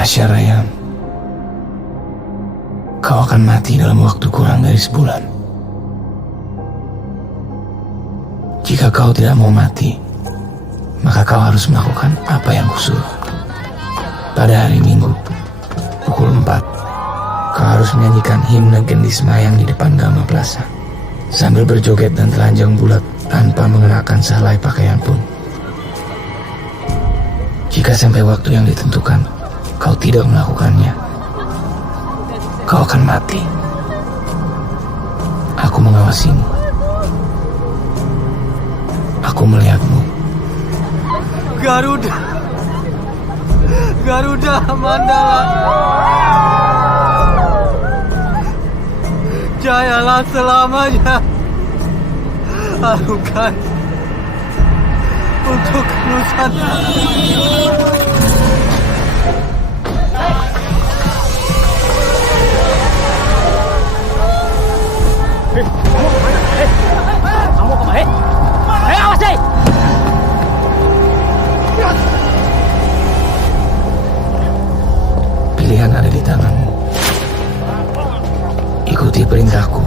Tasya Rayhan, kau akan mati dalam waktu kurang dari sebulan. Jika kau tidak mau mati, maka kau harus melakukan apa yang kusuruh. Pada hari Minggu, pukul 4, kau harus menyanyikan himne Gendis Mayang di depan Gama Plaza, sambil berjoget dan telanjang bulat tanpa mengenakan sehelai pakaian pun. Jika sampai waktu yang ditentukan, kau tidak melakukannya, kau akan mati. Aku mengawasimu. Aku melihatmu. Garuda, Garuda Mandala, jayalah selamanya. Arukan untuk Nusantara. Kamu kemana? Awas deh! Pilihan ada di tanganmu. Ikuti perintahku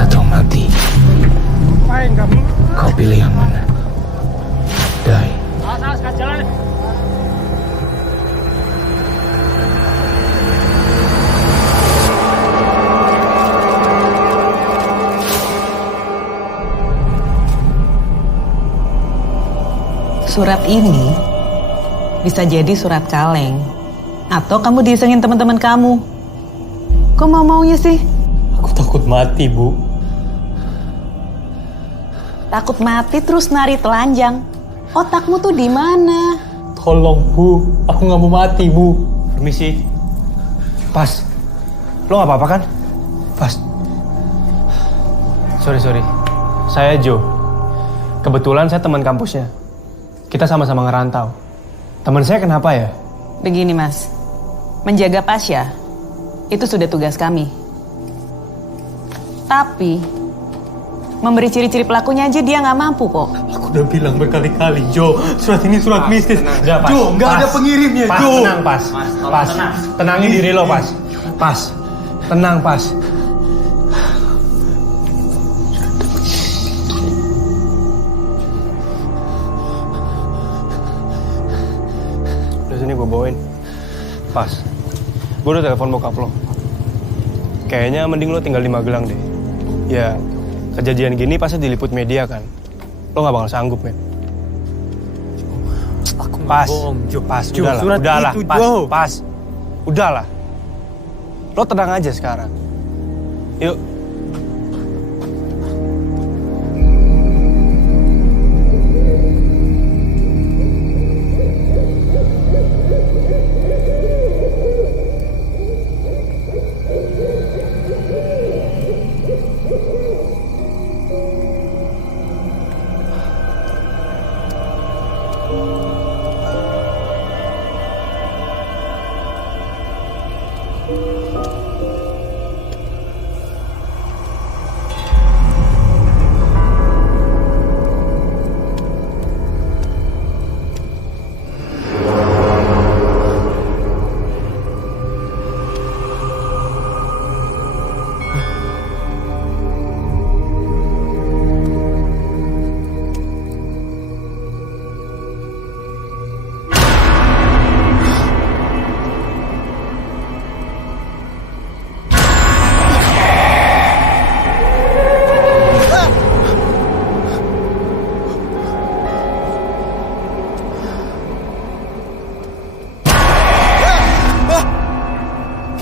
atau mati. Kau pilih yang mana? Dai. Awas, kasih jalan. Surat ini bisa jadi surat kaleng, atau kamu diisengin teman-teman kamu. Kok mau-maunya sih? Aku takut mati, Bu. Takut mati terus nari telanjang. Otakmu tuh di mana? Tolong, Bu. Aku nggak mau mati, Bu. Permisi. Pas, lo nggak apa-apa kan? Pas. Sorry. Saya Joe. Kebetulan saya teman kampusnya. Kita sama-sama ngerantau. Teman saya kenapa ya? Begini mas, menjaga Pasya itu sudah tugas kami. Tapi memberi ciri-ciri pelakunya aja dia nggak mampu kok. Aku udah bilang berkali-kali, Joe. Surat ini surat mistis. Joe, nggak ada pengirimnya, Pas, Joe. tenang, Pas. Pas. Tenangin diri lo, Pas. Pas. Tenang, Pas. Sini gue bawain. Pas. Gue udah telepon bokap lo. Kayaknya mending lo tinggal di Magelang deh. Ya, kejadian gini pasti diliput media kan. Lo gak bakal sanggup, men. Aku Pas. bohong, Joe. Pas, Joe, udahlah. surat Udahlah, itu, Pas. Joe. Pas. Udahlah. Lo tenang aja sekarang. Yuk.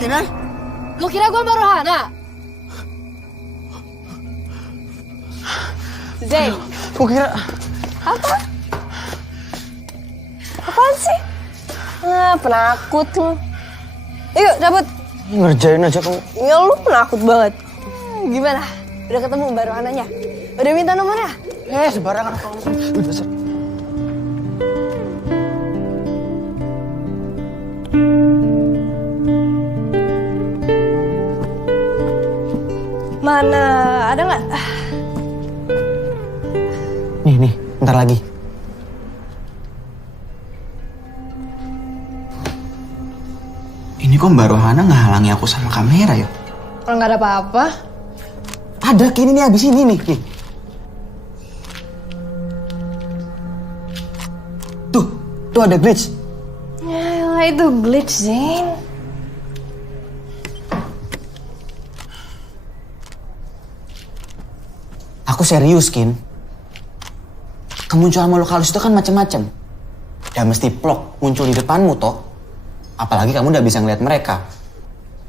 Kinan? Lu kira gue Maruhana? Zay, Gue kira... apa? Apaan sih? Ah, penakut lu. Yuk, cabut. Ngerjain aja kamu. Ya lu penakut banget. Gimana? Udah ketemu Maruhananya? Udah minta nomornya? Sembarangan kamu. Udah ser. Mana? Ada nggak? Nih, bentar lagi. kok Mbak Rohana ngehalangi aku sama kamera ya? Kalau nggak ada apa-apa. Ada, Kin, ini abis ini nih, Kin. Tuh ada glitch. Ya, itu glitch, Zain. Aku serius, Kin. Kemunculan makhluk halus itu kan macam-macam. Dan mesti plok muncul di depanmu, toh. Apalagi kamu udah bisa ngeliat mereka.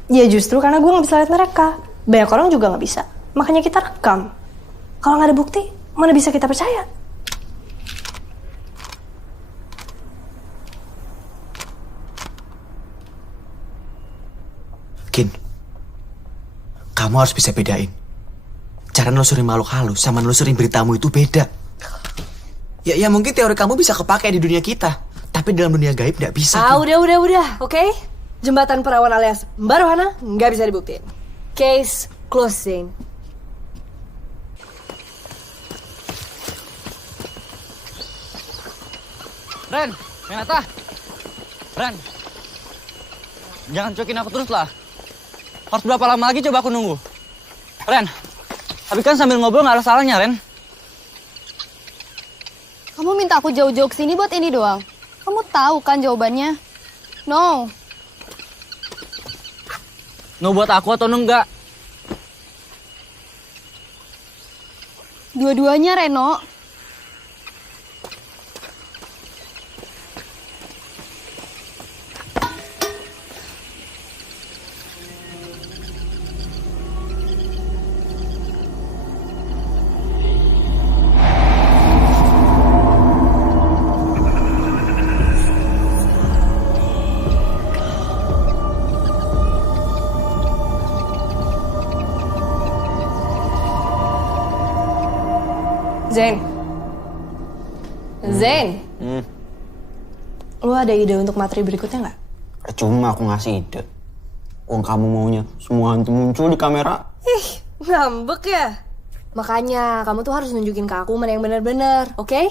Ya justru karena gue nggak bisa lihat mereka. Banyak orang juga nggak bisa. Makanya kita rekam. Kalau nggak ada bukti, mana bisa kita percaya? Kin, kamu harus bisa bedain. Cara nelusurin makhluk halus sama nelusurin beritamu itu beda. Ya mungkin teori kamu bisa kepakai di dunia kita. Tapi dalam dunia gaib nggak bisa. Kin. Udah, oke? Jembatan perawan alias Mbak Rohana nggak bisa dibuktiin. Case closing. Ren, Renata. Ren. Jangan cuekin aku terus lah. Harus berapa lama lagi coba aku nunggu? Ren, tapi kan sambil ngobrol nggak ada salahnya, Ren. Kamu minta aku jauh-jauh ke sini buat ini doang. Kamu tahu kan jawabannya? No. No buat aku atau enggak? Dua-duanya, Reno. Zain. Lu ada ide untuk materi berikutnya nggak? Cuma aku ngasih ide. Kamu maunya semua hantu muncul di kamera. Ih, ngambek ya? Makanya kamu tuh harus nunjukin ke aku mana yang benar-benar, oke?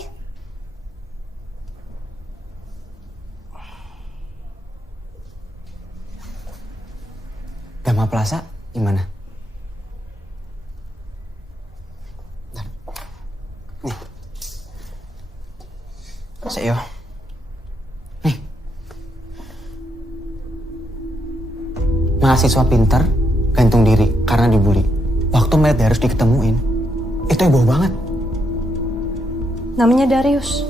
Gama Plaza gimana? Nih. Saya. Nih. Mahasiswa pintar gantung diri karena dibully. Waktu mayat harus diketemuin. Itu heboh banget. Namanya Darius.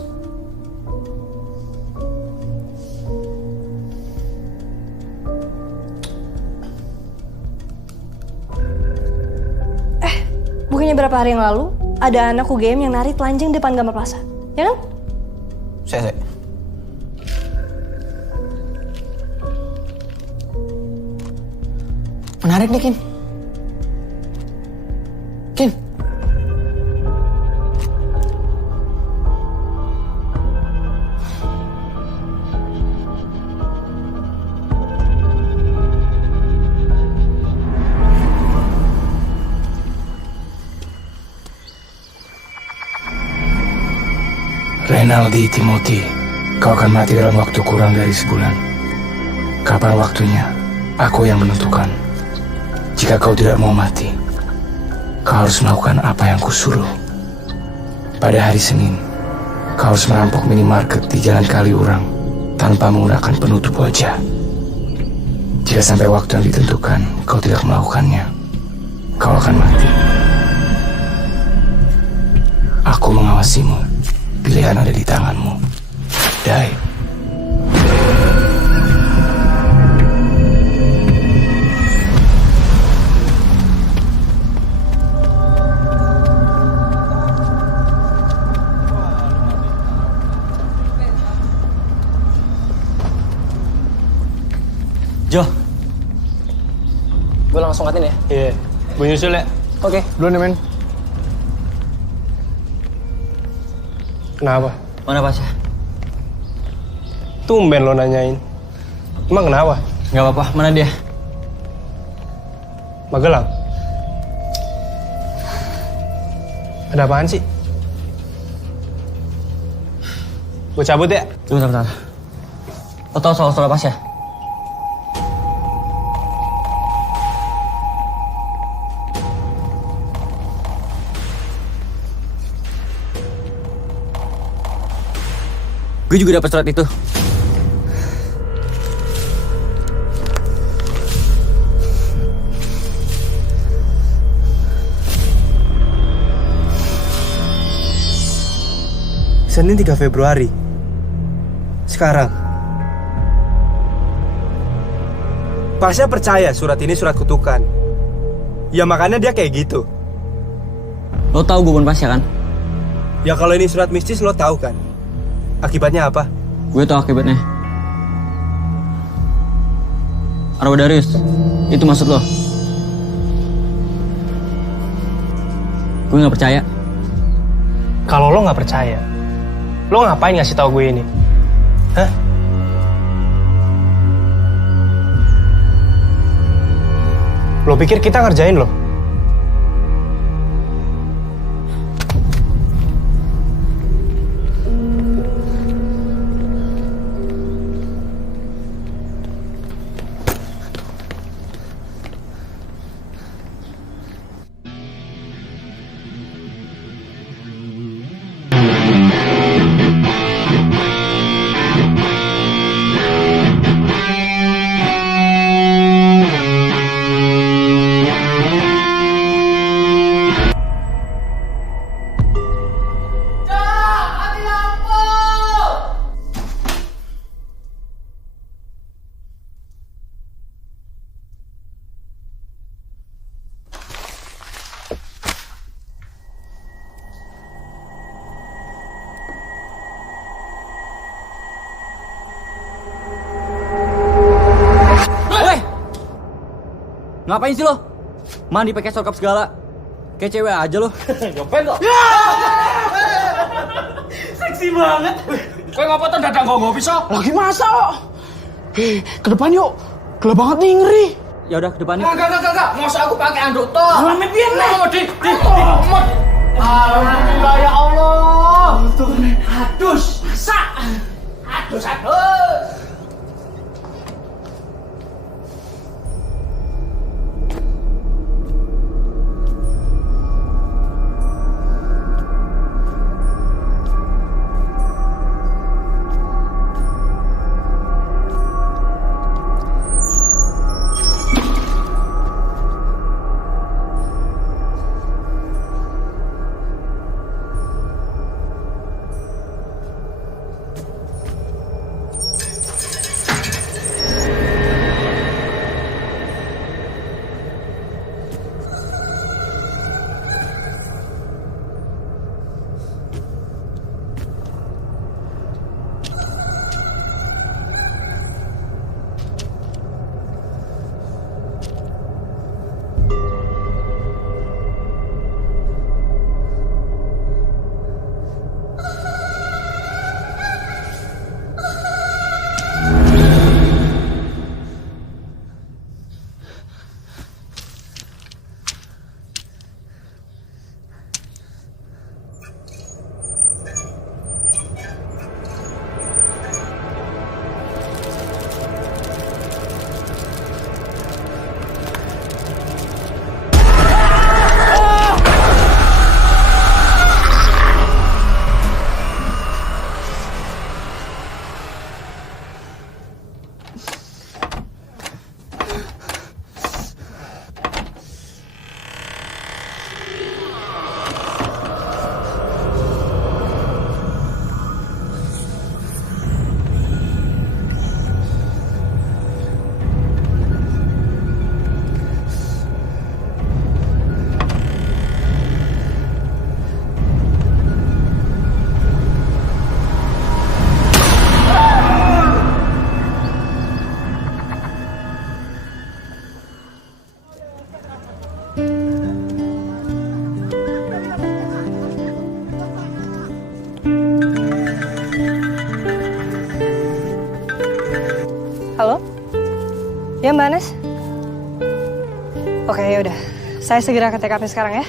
Bukannya berapa hari yang lalu ada anak UGM yang nari telanjang depan Gama Plaza, ya kan? Saya. Menarik nih, Kin. Kin. Renaldi Timothy, kau akan mati dalam waktu kurang dari sebulan. Kapan waktunya? Aku yang menentukan. Jika kau tidak mau mati, kau harus melakukan apa yang kusuruh. Pada hari Senin, kau harus merampok minimarket di Jalan Kaliurang tanpa menggunakan penutup wajah. Jika sampai waktu yang ditentukan, kau tidak melakukannya, kau akan mati. Aku mengawasimu. Pilihan ada di tanganmu. Dai. Jo. Gue langsung ngatin ya? Iya, gue nyusul ya. Oke. Duluan ya, men. Kenapa? Mana Pasha? Tumben lo nanyain. Emang kenapa? Gak apa-apa, mana dia? Magelang? Ada apaan sih? Gue cabut ya? Bentar. Lo tau soal Pasha? Gue juga dapat surat itu. Senin 3 Februari. Sekarang. Pasha percaya surat ini surat kutukan. Ya makanya dia kayak gitu. Lo tahu gue bukan Pasha kan? Ya kalau ini surat mistis lo tahu kan? Akibatnya apa? Gue tahu akibatnya. Arwah Darius, itu maksud lo? Gue nggak percaya. Kalau lo nggak percaya, lo ngapain ngasih tahu gue ini? Hah? Lo pikir kita ngerjain lo? Ngapain sih lo? Mandi pakai sokap segala. Kayak cewek aja lo. Ngapain lo? Seksi banget. Kau ngapa tuh datang kok bisa? Lagi masa? Ke depan yuk. Gelap banget nih, ngeri. Ya udah ke depan. Enggak. Masa aku pakai anduk toh? Alamin pian nih. Alhamdulillah ya Allah. Adus, masa? Adus. Halo? Ya Mbak Anes? Oke, yaudah. Saya segera ke TKP sekarang ya.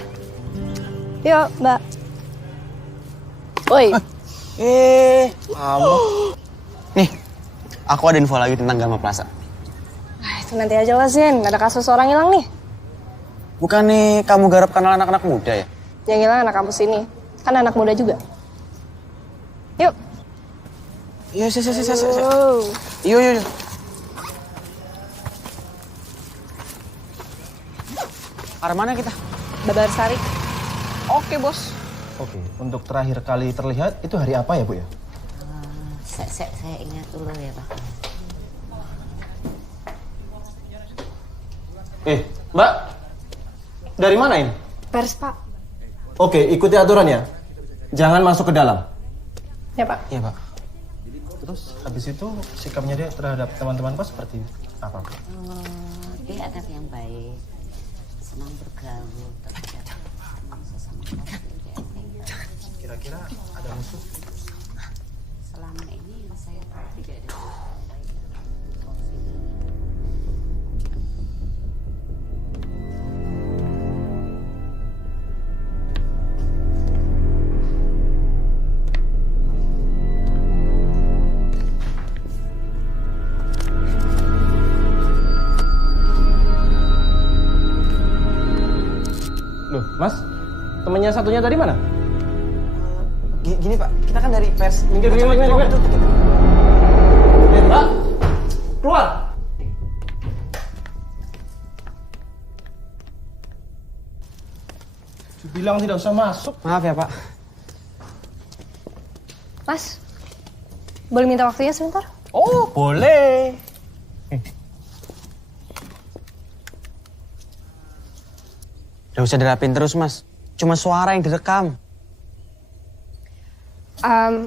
Yuk, Mbak. Woi. Kamu. Nih, aku ada info lagi tentang Gama Plaza. Itu nanti aja lah, Zen. Ada kasus orang hilang nih. Bukannya kamu garap kenal anak-anak muda ya? Yang hilang anak kampus ini. Kan anak muda juga. Yuk. Iya, Iya. Arah mana kita? Babarsari. Oke, Bos. Oke, untuk terakhir kali terlihat itu hari apa ya Bu ya? Saya ingat dulu ya Pak. Mbak, dari mana ini? Pers, Pak. Oke, ikuti aturan ya. Jangan masuk ke dalam. Ya, Pak. Iya, Pak. Terus habis itu sikapnya dia terhadap teman-teman kos seperti apa? Dia anak yang baik, senang bergaul, terhadap sesama kos. Kira-kira ada musuh? Selama ini yang saya tahu tidak ada. Loh, Mas, temennya satunya dari mana? Gini, Pak. Kita kan dari pers. Minggir. Mbak, keluar. Bilang tidak usah masuk. Maaf ya, Pak. Mas, boleh minta waktunya sebentar? Oh, boleh. Gak usah dirapin terus, Mas. Cuma suara yang direkam.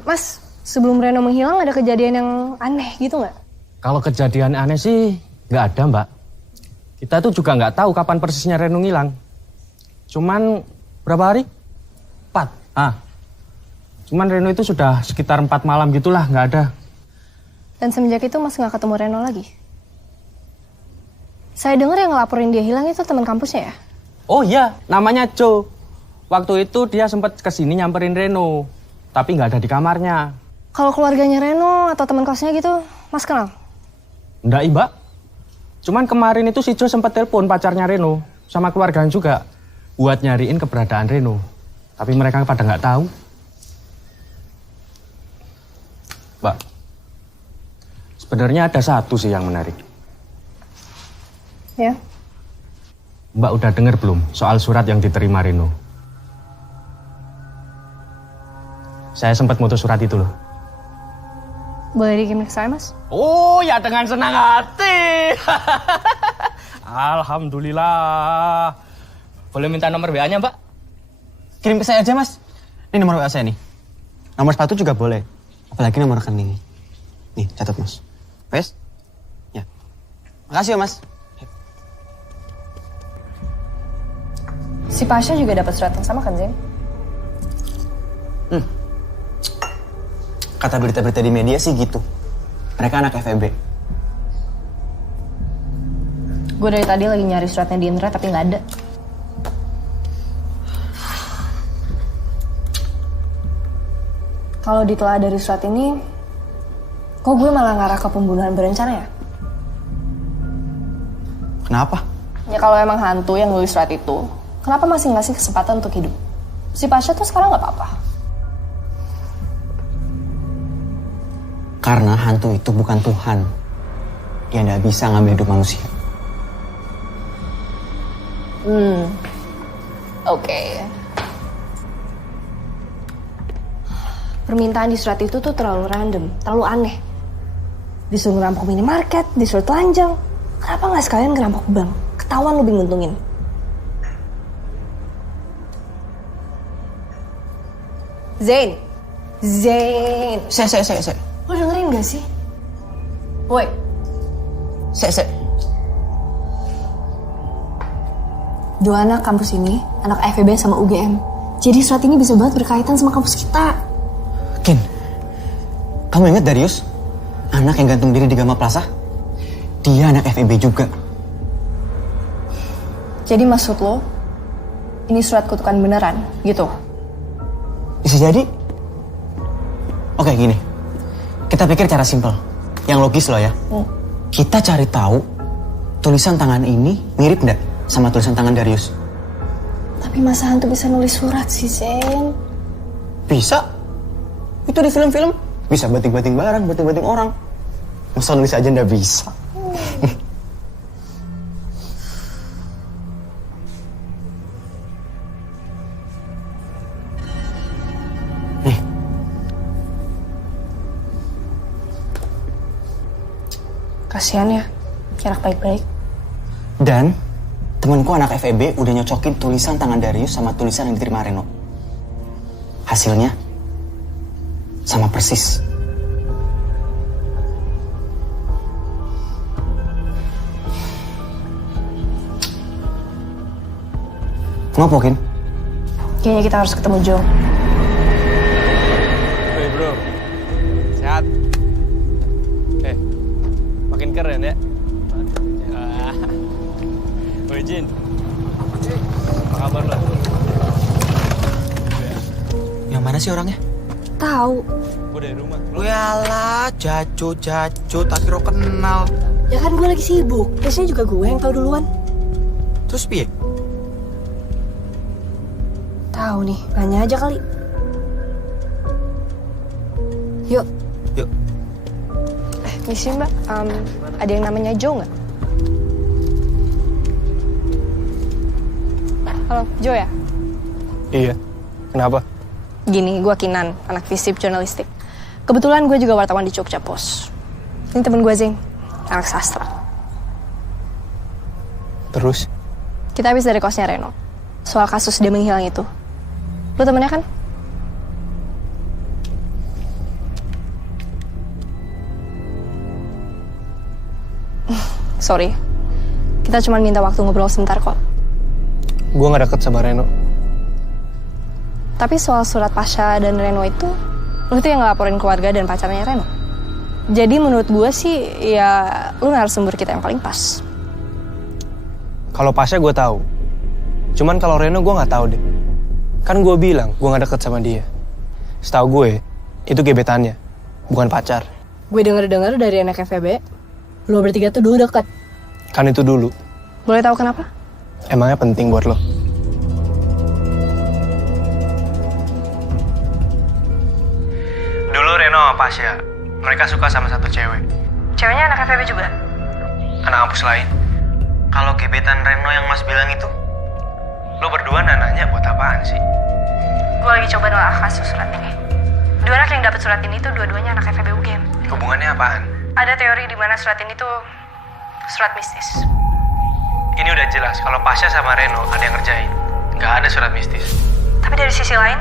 Mas, sebelum Reno menghilang ada kejadian yang aneh gitu nggak? Kalau kejadian aneh sih nggak ada, Mbak. Kita tuh juga nggak tahu kapan persisnya Reno ngilang. Cuman berapa hari? 4. Cuman Reno itu sudah sekitar 4 malam gitulah, nggak ada. Dan semenjak itu Mas nggak ketemu Reno lagi? Saya dengar yang ngelaporin dia hilang itu teman kampusnya ya? Oh iya, namanya Joe. Waktu itu dia sempat kesini nyamperin Reno, tapi nggak ada di kamarnya. Kalau keluarganya Reno atau teman kosnya gitu, Mas kenal? Nggak, Mbak. Cuman kemarin itu si Joe sempat telepon pacarnya Reno, sama keluarganya juga, buat nyariin keberadaan Reno. Tapi mereka pada nggak tahu. Mbak, sebenarnya ada satu sih yang menarik. Ya? Mbak udah dengar belum soal surat yang diterima Reno? Saya sempat mutus surat itu loh. Boleh dikirim ke saya, Mas? Oh ya, dengan senang hati. Alhamdulillah. Boleh minta nomor WA-nya, Mbak? Kirim ke saya aja, Mas. Ini nomor WA saya nih. Nomor sepatu juga boleh. Apalagi nomor rekening. Nih, catat, Mas. Wes? Ya. Makasih ya, Mas. Si Pasha juga dapat surat yang sama kan, Zain? Kata berita-berita di media sih gitu. Mereka anak FEB. Gue dari tadi lagi nyari suratnya di internet tapi nggak ada. Kalau ditelaah dari surat ini, kok gue malah ngarah ke pembunuhan berencana ya? Kenapa? Ya kalau emang hantu yang nulis surat itu, kenapa masih ngasih kesempatan untuk hidup? Si Pasha tuh sekarang nggak apa-apa. Karena hantu itu bukan Tuhan. Dia nggak bisa ngambil hidup manusia. Oke. Permintaan di surat itu tuh terlalu random, terlalu aneh. Disuruh ngerampok minimarket, disuruh telanjang. Kenapa nggak sekalian ngerampok bank? Ketahuan lebih nguntungin. Zain. Saya. Lo dengerin gak sih? Woi. Saya. Dua anak kampus ini, anak FEB sama UGM. Jadi surat ini bisa banget berkaitan sama kampus kita. Kin, kamu ingat Darius? Anak yang gantung diri di Gama Plaza? Dia anak FEB juga. Jadi maksud lo, ini surat kutukan beneran, gitu? Bisa jadi. Oke, gini. Kita pikir cara simpel. Yang logis loh ya. Kita cari tahu tulisan tangan ini mirip nggak sama tulisan tangan Darius. Tapi masa hantu bisa nulis surat sih, Zain? Bisa. Itu di film-film Bisa banting-banting barang, banting-banting orang. Masa nulis aja nggak bisa? Nih. Kasihan ya, anak baik-baik. Dan temanku anak FEB udah nyocokin tulisan tangan Darius sama tulisan yang diterima Reno. Hasilnya sama persis. Ngopokin? Kayaknya kita harus ketemu Joe. Woi bro, sehat? Makin keren ya? Woi Jin, apa kabar lo? Yang mana sih orangnya? Tahu. Gue dari rumah. Yalah, Jaco, tak kira kenal. Ya kan gue lagi sibuk. Biasanya juga gue yang tahu duluan. Terus piye? Tahu nih, nanya aja kali. Yuk. Yuk. Misi mbak, ada yang namanya Joe nggak? Halo, Joe ya? Iya, kenapa? Gini, gue Kinan, anak FISIP jurnalistik. Kebetulan gue juga wartawan di Jogja Post. Ini temen gue Zing, anak sastra. Terus? Kita habis dari kosnya Reno. Soal kasus dia menghilang itu. Lu temennya kan? Sorry. Kita cuma minta waktu ngobrol sebentar kok. Gue gak deket sama Reno. Tapi soal surat Pasha dan Reno itu, lu tuh yang ngelaporin keluarga dan pacarnya Reno. Jadi menurut gue sih, ya lu narasumber kita yang paling pas. Kalau Pasha gue tahu. Cuman kalau Reno gue nggak tahu deh. Kan gue bilang gue nggak deket sama dia. Setahu gue itu gebetannya, bukan pacar. Gue denger-dengar dari anak FEB, lo bertiga tuh dulu deket. Kan itu dulu. Boleh tahu kenapa? Emangnya penting buat lo? Dulu Reno sama Pasha, mereka suka sama satu cewek. Ceweknya anak FEB juga? Anak kampus lain. Kalau gebetan Reno yang Mas bilang itu, lo berdua nanya buat apaan sih? Gue lagi coba nolak kasus surat ini. Dua anak yang dapat surat ini tuh dua-duanya anak FEB UGM. Hubungannya apaan? Ada teori di mana surat ini tuh surat mistis. Ini udah jelas kalau Pasha sama Reno ada yang ngerjain. Nggak ada surat mistis. Tapi dari sisi lain,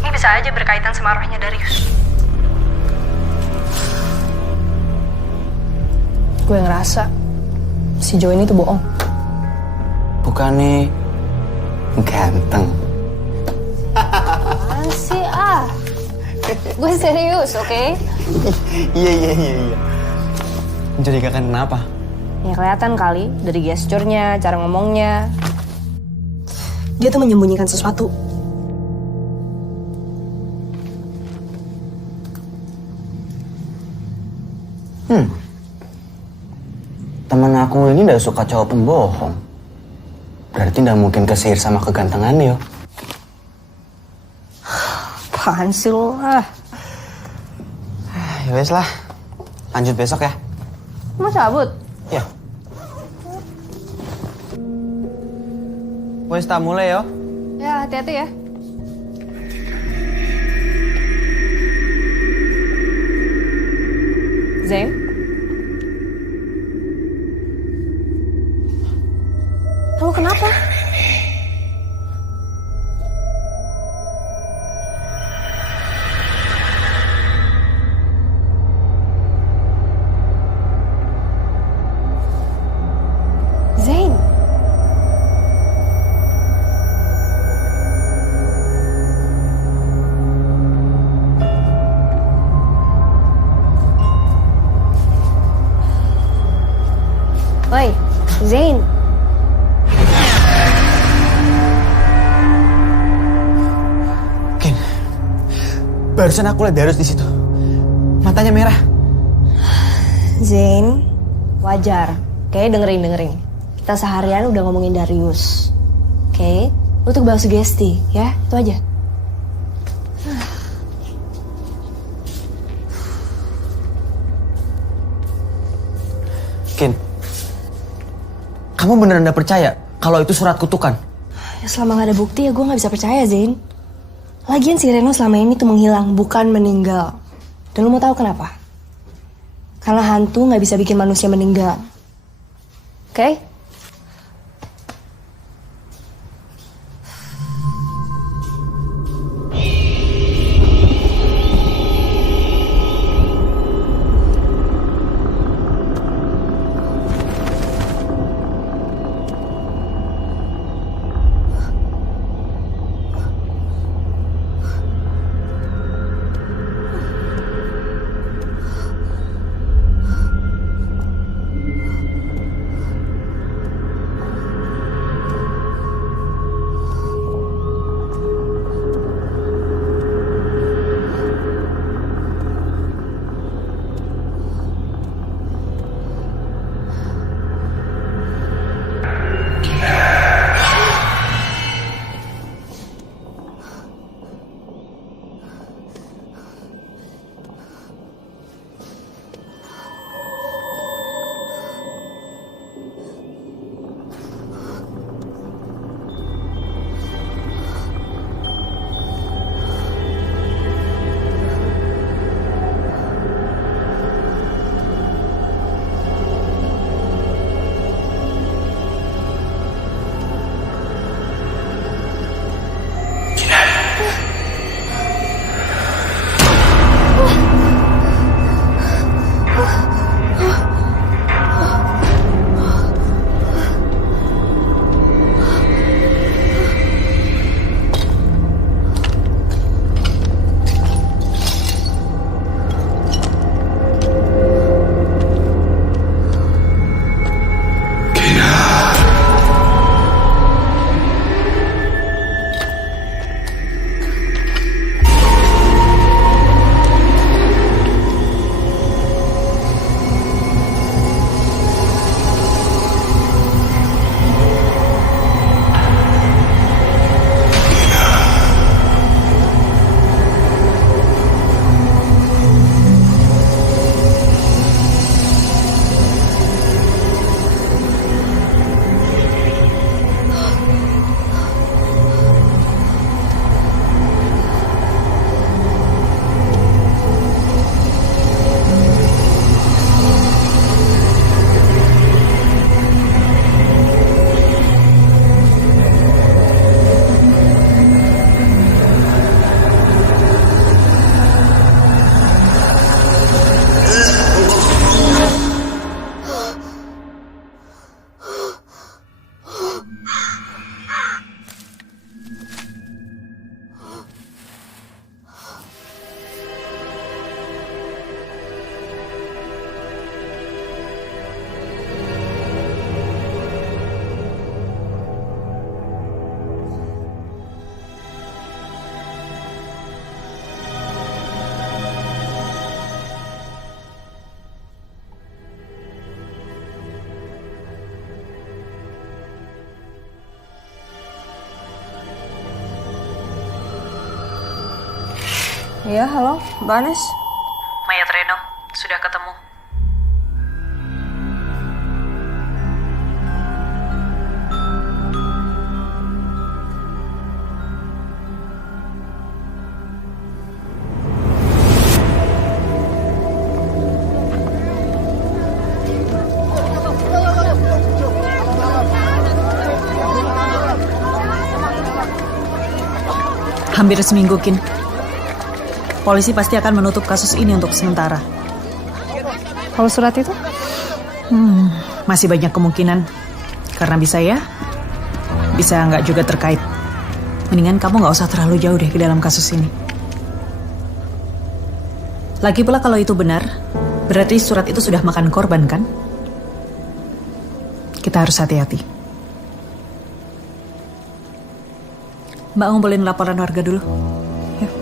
ini bisa aja berkaitan sama rohnya Darius. Gue ngerasa si Joe ini tuh bohong. Bukannya ganteng. Apaan sih Gue serius, oke? Iya. Mencurigakan kenapa? Ya kelihatan kali dari gesturnya, cara ngomongnya. Dia tuh menyembunyikan sesuatu. Temen aku ini udah suka cowok pembohong. Berarti nggak mungkin kesihir sama kegantengannya, yo. Apaan sih lo? Ya wes lah. Lanjut besok ya. Mau cabut? Ya. Wes tak mulai yo. Ya, hati-hati ya. Zain? Kamu kenapa? Zain? Woi, Zain. Ken, barusan aku lihat Darius di situ. Matanya merah. Zain, wajar. Oke, dengerin. Kita seharian udah ngomongin Darius. Oke, lu tuh balas sugesti, ya? Itu aja. Kin, kamu beneran gak percaya kalau itu surat kutukan? Ya selama gak ada bukti ya gue gak bisa percaya, Zain. Lagian si Reno selama ini tuh menghilang, bukan meninggal. Dan lu mau tahu kenapa? Karena hantu gak bisa bikin manusia meninggal. Oke? Iya, halo, Mbak Anes. Mayat Reno sudah ketemu. Hampir seminggu, Kin. Polisi pasti akan menutup kasus ini untuk sementara. Kalau surat itu? Masih banyak kemungkinan. Karena bisa ya, bisa nggak juga terkait. Mendingan kamu nggak usah terlalu jauh deh ke dalam kasus ini. Lagi pula kalau itu benar, berarti surat itu sudah makan korban kan? Kita harus hati-hati. Mbak ngumpulin laporan warga dulu. Yuk.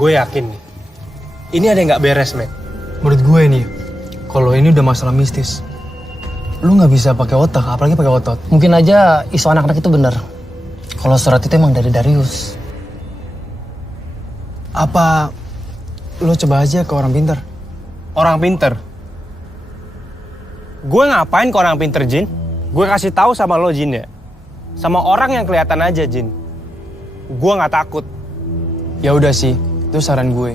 Gue yakin nih, ini ada yang nggak beres, Matt. Menurut gue nih, kalau ini udah masalah mistis, lu nggak bisa pakai otak, apalagi pakai otot. Mungkin aja isu anak-anak itu benar. Kalau surat itu emang dari Darius. Apa lo coba aja ke orang pintar? Orang pinter? Gue ngapain ke orang pinter, Jin? Gue kasih tahu sama lo, Jin, ya. Sama orang yang kelihatan aja, Jin. Gue nggak takut. Ya udah sih, itu saran gue.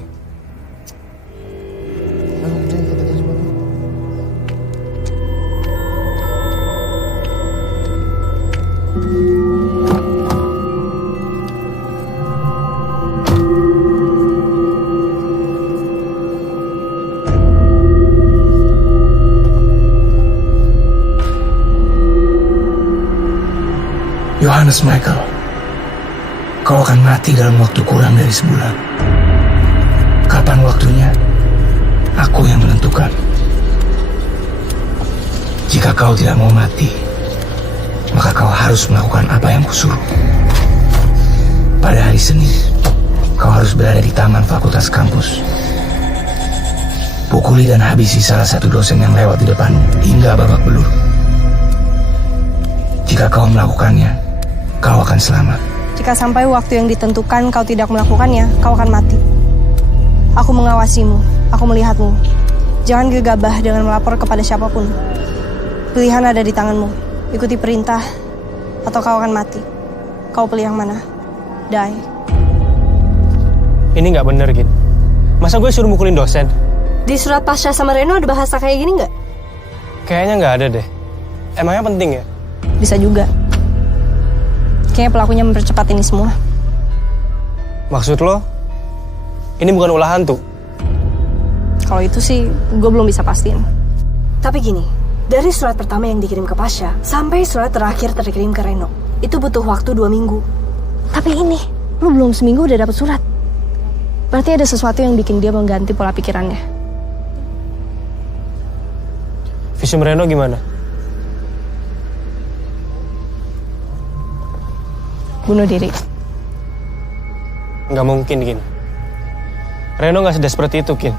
Yohanes Michael, kau akan mati dalam waktu kurang dari sebulan. Kapan waktunya? Aku yang menentukan. Jika kau tidak mau mati, maka kau harus melakukan apa yang kusuruh. Pada hari Senin, kau harus berada di taman fakultas kampus. Pukuli dan habisi salah satu dosen yang lewat di depanmu hingga babak belur. Jika kau melakukannya, kau akan selamat. Jika sampai waktu yang ditentukan kau tidak melakukannya, kau akan mati. Aku mengawasimu, aku melihatmu. Jangan gegabah dengan melapor kepada siapapun. Pilihan ada di tanganmu. Ikuti perintah, atau kau akan mati. Kau pilih yang mana? Die. Ini nggak bener, Gin. Masa gue suruh mukulin dosen? Di surat Pasha sama Reno ada bahasa kayak gini nggak? Kayaknya nggak ada deh. Emangnya penting ya? Bisa juga. Kayaknya pelakunya mempercepat ini semua. Maksud lo, ini bukan ulah hantu? Kalau itu sih, gue belum bisa pastiin. Tapi gini, dari surat pertama yang dikirim ke Pasha, sampai surat terakhir terkirim ke Reno, itu butuh waktu 2 minggu. Tapi ini, lu belum seminggu udah dapet surat. Berarti ada sesuatu yang bikin dia mengganti pola pikirannya. Visum Reno gimana? Bunuh diri. Nggak mungkin, Kin. Reno nggak sedesperate itu, Kin.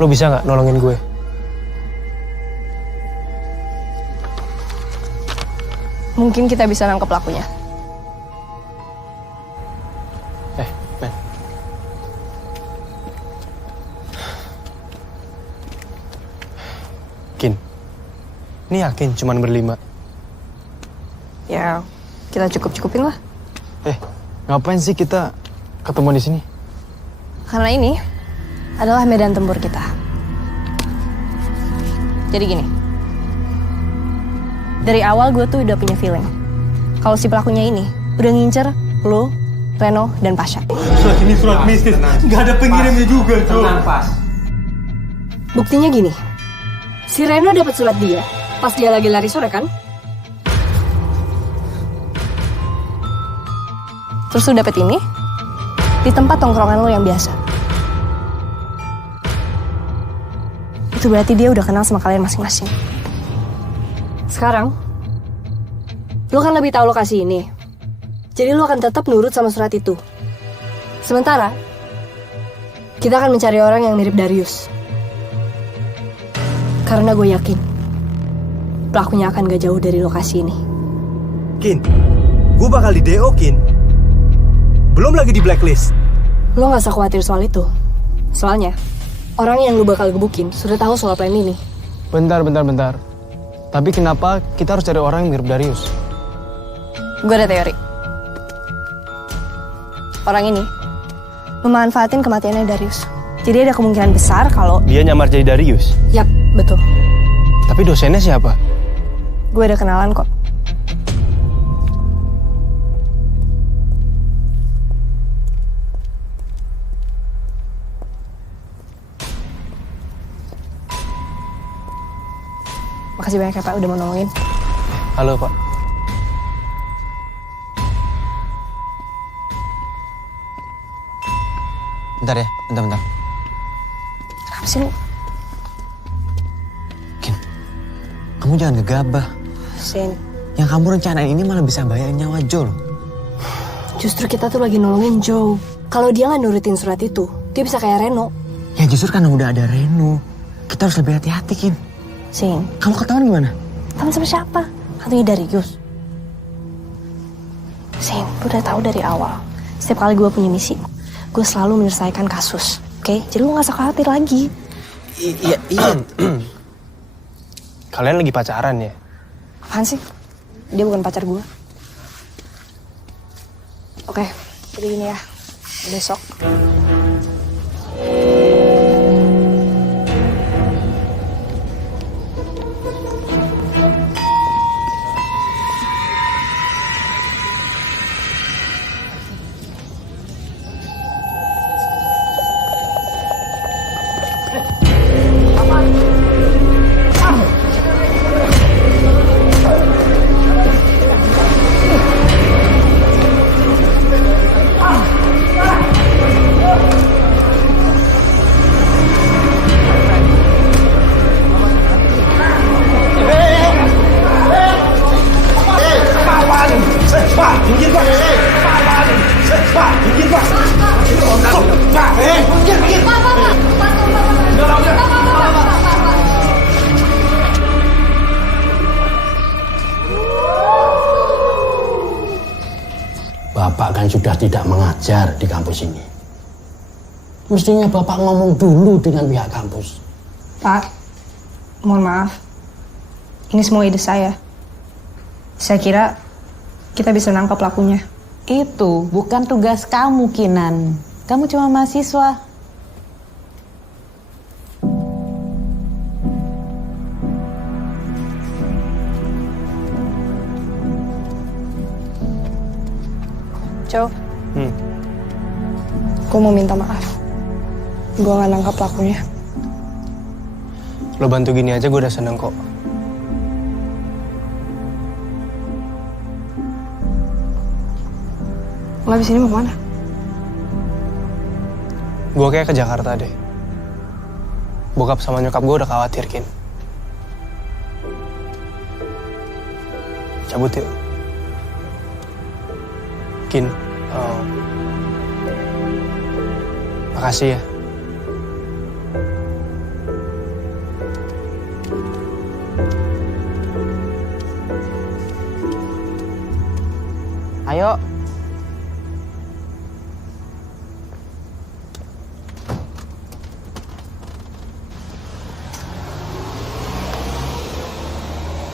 Lo bisa nggak nolongin gue? Mungkin kita bisa nangkep pelakunya. Ben. Kin, ini yakin cuman berlima? Ya, kita cukup-cukupin lah. Ngapain sih kita ketemu di sini? Karena ini adalah medan tempur kita. Jadi gini, dari awal gue tuh udah punya feeling kalau si pelakunya ini udah ngincer lo, Reno, dan Pasha. Surat ini surat mistis, nggak ada pengirimnya juga, Cok. Tenang, Pas. Buktinya gini, si Reno dapat surat dia pas dia lagi lari sore kan? Terus lu dapet ini di tempat tongkrongan lo yang biasa. Itu berarti dia udah kenal sama kalian masing-masing. Sekarang, lo kan lebih tahu lokasi ini. Jadi lo akan tetap nurut sama surat itu. Sementara, kita akan mencari orang yang mirip Darius. Karena gue yakin, pelakunya akan gak jauh dari lokasi ini. Kin, gue bakal di DO, Kin. Belum lagi di blacklist. Lo gak usah khawatir soal itu. Soalnya, orang yang lo bakal gebukin sudah tahu soal plan ini. Bentar. Tapi kenapa kita harus cari orang yang mirip Darius? Gue ada teori. Orang ini memanfaatin kematiannya Darius. Jadi ada kemungkinan besar kalau Dia nyamar jadi Darius? Yap, betul. Tapi dosennya siapa? Gue ada kenalan kok. Makasih banyak ya Pak udah mau nolongin. Halo, Pak. Bentar ya, bentar. Kenapa sih lu? Kamu jangan gegabah. Sin, Yang kamu rencanain ini malah bisa bayarin nyawa Jo loh. justru kita tuh lagi nolongin Joe. Kalau dia nggak nurutin surat itu, dia bisa kayak Reno. Ya justru karena udah ada Reno, kita harus lebih hati-hati, Kin. Sin, Kamu ketahuan gimana? kamu sama siapa? Hantunya Darius. Sin, gue udah tahu dari awal. Setiap kali gue punya misi, gue selalu menyelesaikan kasus. Oke? Jadi lu gak usah khawatir lagi. Iya. Kalian lagi pacaran ya? Apaan sih? Dia bukan pacar gue. Oke, jadi gini ya. Besok. Bapak kan sudah tidak mengajar di kampus ini. Mestinya Bapak ngomong dulu dengan pihak kampus. Pak, mohon maaf. Ini semua ide saya. Saya kira kita bisa nangkap pelakunya. Itu bukan tugas kamu, Kinan. Kamu cuma mahasiswa. Joe, gue mau minta maaf. Gue gak nangkap pelakunya. Lo bantu gini aja gue udah seneng kok. Lo abis ini mau kemana? Gue kayak ke Jakarta deh. Bokap sama nyokap gue udah khawatir, Kin. Cabut yuk. Kin, makasih ya. Ayo.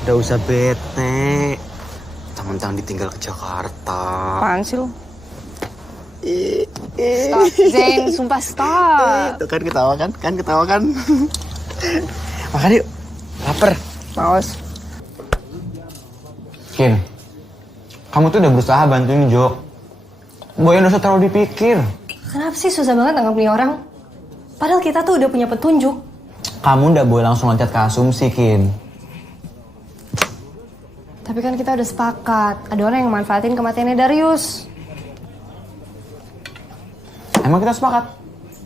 Udah usah bete. Mentang-mentang ditinggal ke Jakarta. Apaan sih lo? Stop, Zain. Sumpah stop. Tuh kan ketawa kan? Ketawa kan? Makan yuk. Laper. Maus. Kin, kamu tuh udah berusaha bantuin Jo. Boy udah usah terlalu dipikir. Kenapa sih susah banget nangkep nih orang? Padahal kita tuh udah punya petunjuk. Kamu nggak boleh langsung loncat ke asumsi, Kin. Tapi kan kita udah sepakat. Ada orang yang manfaatin kematiannya Darius. Emang kita sepakat?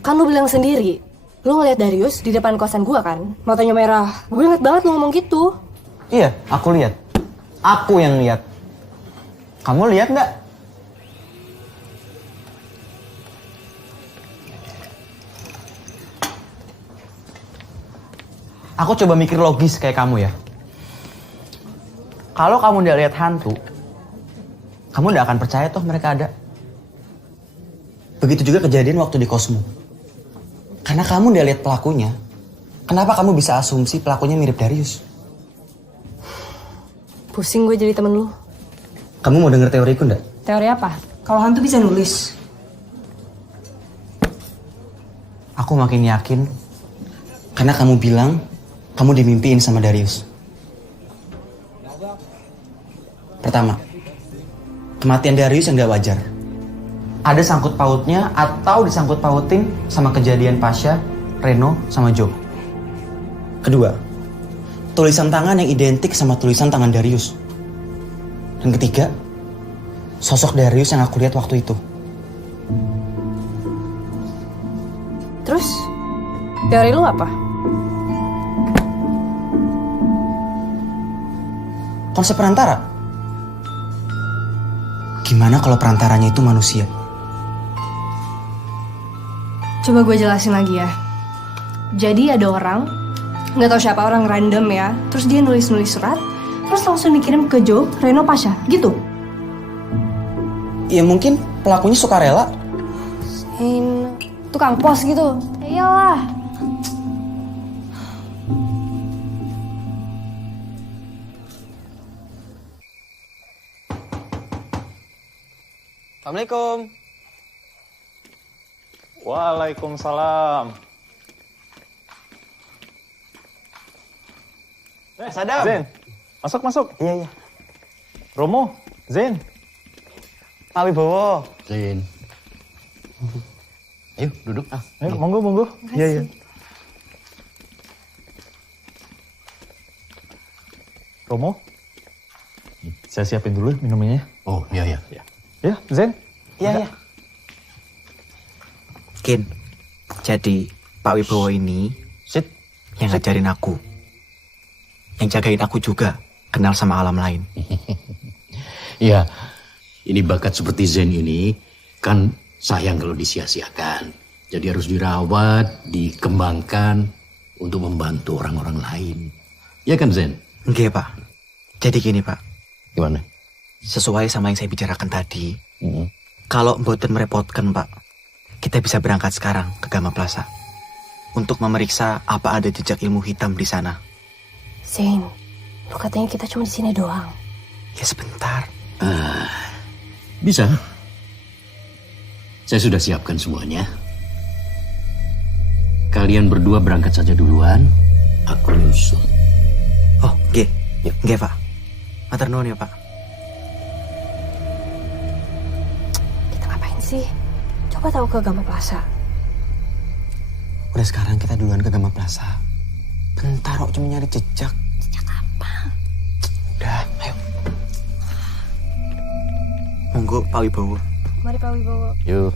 Kan lu bilang sendiri. Lu ngeliat Darius di depan kosan gua kan? Matanya merah. Gue inget banget lu ngomong gitu. Iya, aku lihat. Aku yang lihat. Kamu lihat nggak? Aku coba mikir logis kayak kamu ya. Kalau kamu udah lihat hantu, kamu udah akan percaya toh mereka ada. Begitu juga kejadian waktu di Cosmo. Karena kamu udah lihat pelakunya, kenapa kamu bisa asumsi pelakunya mirip Darius? Pusing gue jadi temen lu. Kamu mau denger teoriku nggak? Teori apa? Kalau hantu bisa nulis. Aku makin yakin karena kamu bilang kamu dimimpiin sama Darius. Pertama, kematian Darius yang gak wajar. Ada sangkut pautnya atau disangkut pautin sama kejadian Pasha, Reno, sama Joe. Kedua, tulisan tangan yang identik sama tulisan tangan Darius. Dan ketiga, sosok Darius yang aku lihat waktu itu. Terus, teori lu apa? Konsep perantara. Gimana kalau perantaranya itu manusia? Coba gue jelasin lagi ya. Jadi ada orang, nggak tahu siapa, orang random ya. Terus dia nulis surat, terus langsung dikirim ke Joe, Reno, Pasha, gitu. Ya mungkin pelakunya sukarela. Tukang pos gitu. Ya iyalah. Assalamualaikum. Waalaikumsalam. Sadam. Zen, masuk. Iya. Romo, Zen. Pak Wibowo. Zen. Ayo duduk. Ayo, monggo. Iya. Romo, saya siapin dulu minumannya. Oh, iya. Ya, Zen. Iya. Kin, jadi Pak Wibowo ini yang ngajarin aku. Yang jagain aku juga, kenal sama alam lain. Iya, ini bakat seperti Zen ini kan sayang kalau disia-siakan. Jadi harus dirawat, dikembangkan untuk membantu orang-orang lain. Ya kan Zen? Enggak Pak. Jadi gini Pak. Gimana? Sesuai sama yang saya bicarakan tadi. Kalau mboten merepotkan Pak, kita bisa berangkat sekarang ke Gama Plaza untuk memeriksa apa ada jejak ilmu hitam di sana. Zain, lu katanya kita cuma di sini doang. Ya sebentar. Bisa. Saya sudah siapkan semuanya. Kalian berdua berangkat saja duluan. Aku nyusul. Oh, nggih Pak. Matur nuwun ya Pak. Kita ngapain sih? Coba tahu ke Gama Plaza. Udah sekarang kita duluan ke Gama Plaza. Bentar kok cuma nyari jejak. Jejak apa? Udah, ayo. Monggo Pak Wibowo. Mari Pak Wibowo. Yuk.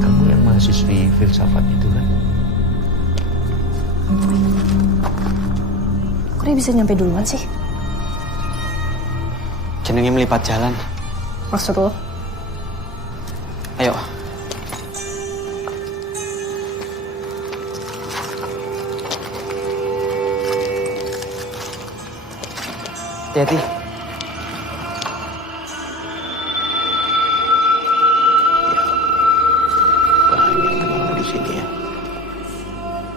Kamu yang mahasiswi filsafat itu kan? Kok dia bisa nyampe duluan sih? Jenenge melipat jalan. Maksud lo? Ayo. Hati-hati. Banyak memang di sini ya.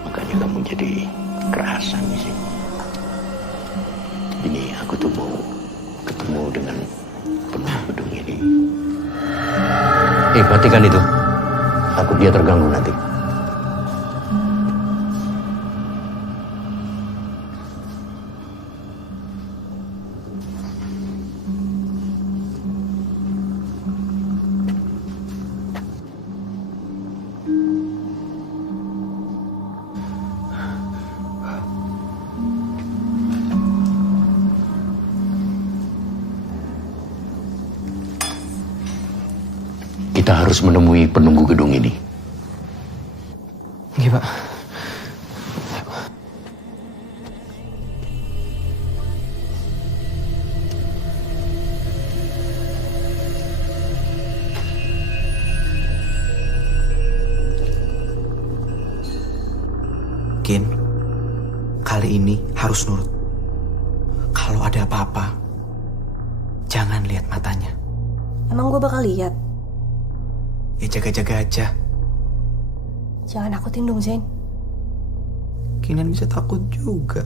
Makanya kamu jadi kerasan di sini. Ini aku tuh mau ketemu dengan penghuni gedung ini. Perhatikan itu. Takut dia terganggu nanti. Kita harus menemui penunggu gedung ini. Iya, Pak. Kin, kali ini harus nurut. Kalau ada apa-apa, jangan lihat matanya. Emang gue bakal lihat? Ya jaga-jaga aja. Jangan nakutin dong, Zain. Kinan bisa takut juga.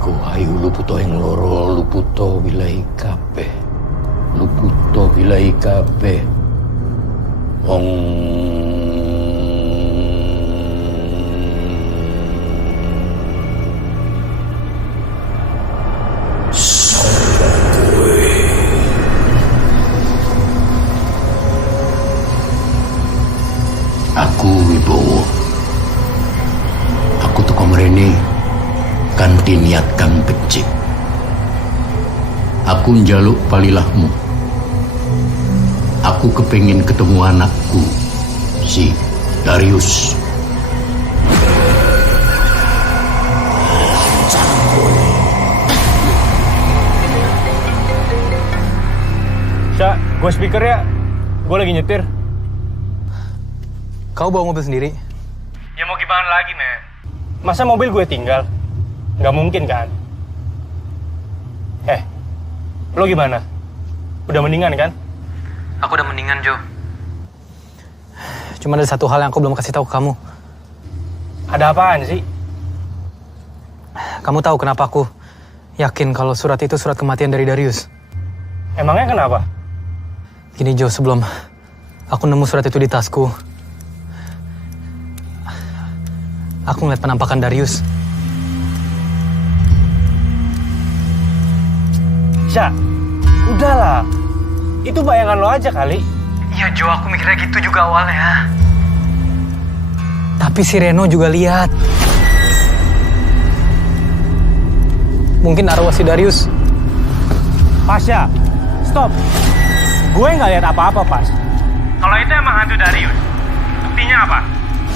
Ko ayu luputo yang loro, luputo wilahi kabeh. Luputo wilahi kabeh. Wong Aku Wibowo. Aku teko mrene kanthi niat kang becik. Aku njaluk palilahmu. Aku kepengin ketemu anakku, si Darius. Sya, gue speaker ya. Gue lagi nyetir. Kau bawa mobil sendiri? Ya mau gimana lagi, men? Masa mobil gue tinggal? Nggak mungkin, kan? Lo gimana? Udah mendingan, kan? Aku udah mendingan, Jo. Cuma ada satu hal yang aku belum kasih tahu ke kamu. Ada apaan sih? Kamu tahu kenapa aku yakin kalau surat itu surat kematian dari Darius? Emangnya kenapa? Gini, Jo, sebelum aku nemu surat itu di tasku, aku ngeliat penampakan Darius. Sya, udahlah. Itu bayangan lo aja kali. Iya, Jo, aku mikirnya gitu juga awalnya. Tapi si Reno juga lihat. Mungkin arwah si Darius. Pasya, stop. Gue nggak lihat apa-apa, Pas. Kalau itu emang hantu Darius, buktinya apa?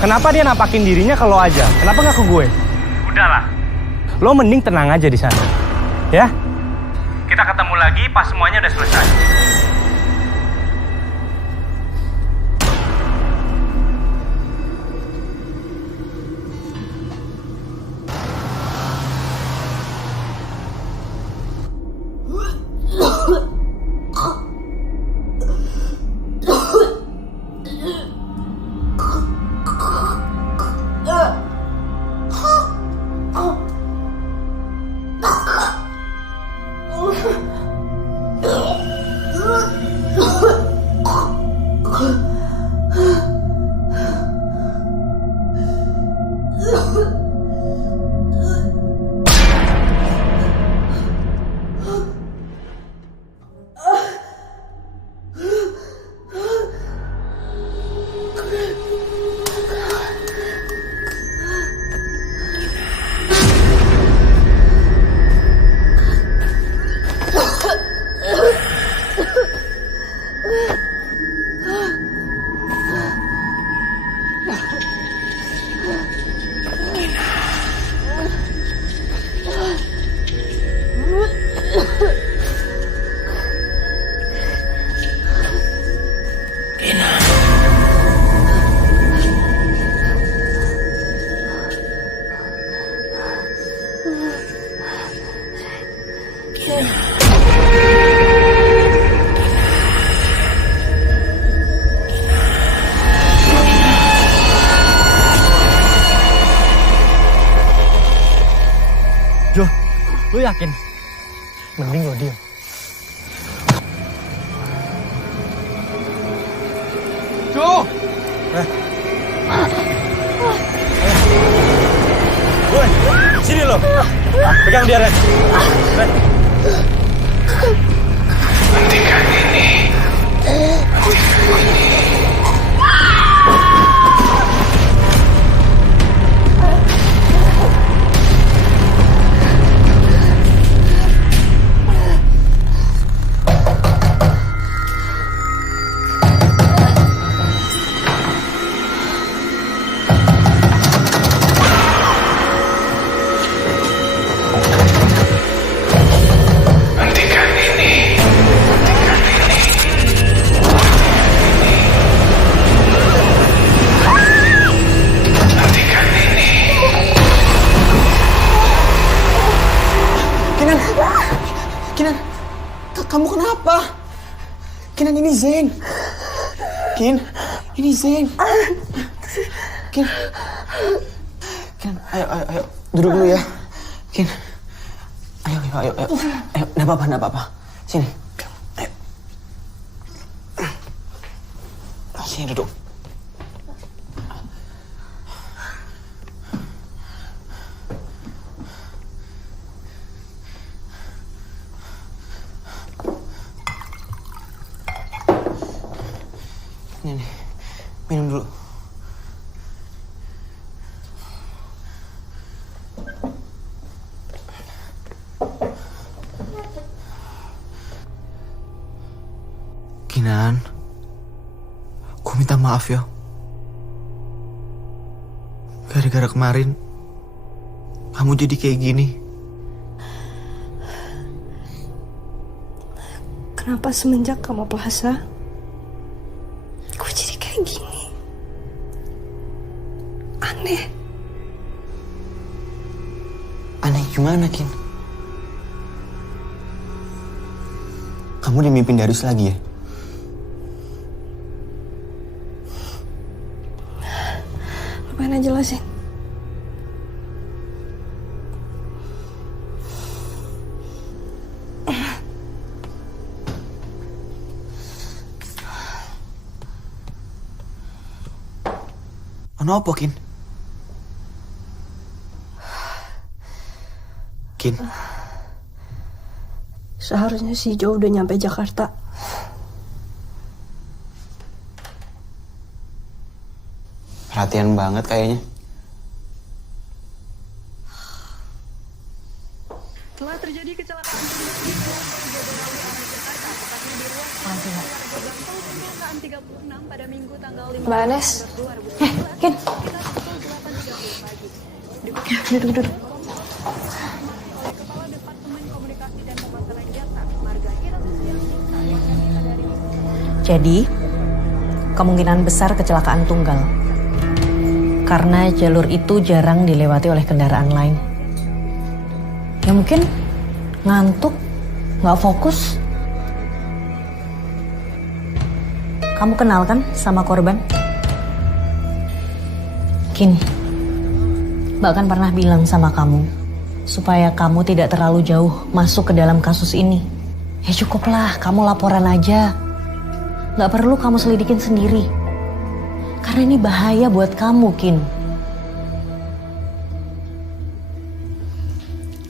Kenapa dia nampakin dirinya ke lo aja? Kenapa nggak ke gue? Udahlah. Lo mending tenang aja di sana. Ya? Kita ketemu lagi pas semuanya udah selesai. Jo, lu yakin? Mending lo diam. Jo! Woi, sini lo. Pegang dia, Ren. Ren. Hentikan ini. Hentikan ini. Kinan, kamu kenapa? Kinan, ini Zain. Kin, ini Zain. Kin, ayo, duduk dulu ya. Kin, Ayo. Nggak apa-apa. Sini. Ayo. Sini duduk. Ini nih, minum dulu. Kinan, aku minta maaf ya. Gara-gara kemarin, kamu jadi kayak gini. Kenapa semenjak kamu puasa, gue jadi kayak gini? Aneh. Aneh gimana, Kin? Kamu dimimpin Darius lagi ya? Ngapain aja jelasin? Kenapa, Kin? Kin? Seharusnya si Jo udah nyampe Jakarta. Perhatian banget kayaknya. Telah terjadi kecelakaan pada Minggu tanggal 5 Mbak Anes. Ken. Duduk. Jadi, kemungkinan besar kecelakaan tunggal. Karena jalur itu jarang dilewati oleh kendaraan lain. Ya mungkin ngantuk, nggak fokus. Kamu kenal kan sama korban? Kin, Mbak kan pernah bilang sama kamu supaya kamu tidak terlalu jauh masuk ke dalam kasus ini. Ya cukuplah, kamu laporan aja. Nggak perlu kamu selidikin sendiri. Karena ini bahaya buat kamu, Kin.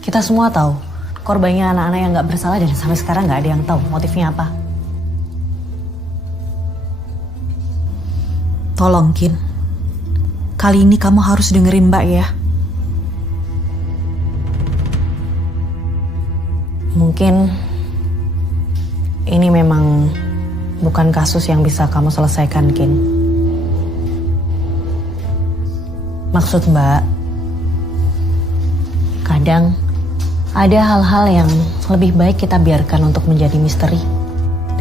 Kita semua tahu korbannya anak-anak yang nggak bersalah dan sampai sekarang nggak ada yang tahu motifnya apa. Tolong, Kin. Kali ini kamu harus dengerin Mbak ya. Mungkin ini memang bukan kasus yang bisa kamu selesaikan, Kin. Maksud Mbak, kadang ada hal-hal yang lebih baik kita biarkan untuk menjadi misteri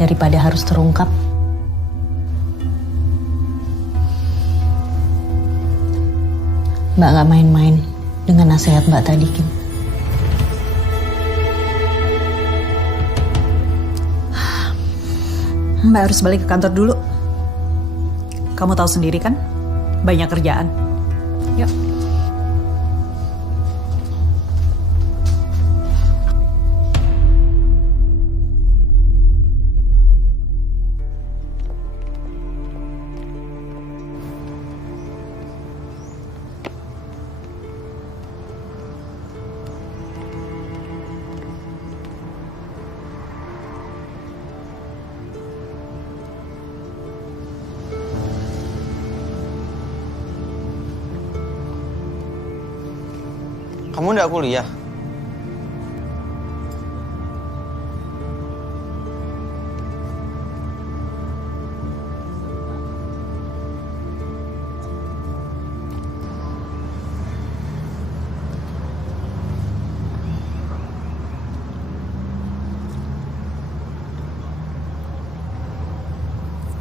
daripada harus terungkap. Mbak gak main-main dengan nasihat Mbak tadi, Kin. Mbak harus balik ke kantor dulu. Kamu tahu sendiri kan, banyak kerjaan. Yuk. Kamu nggak kuliah?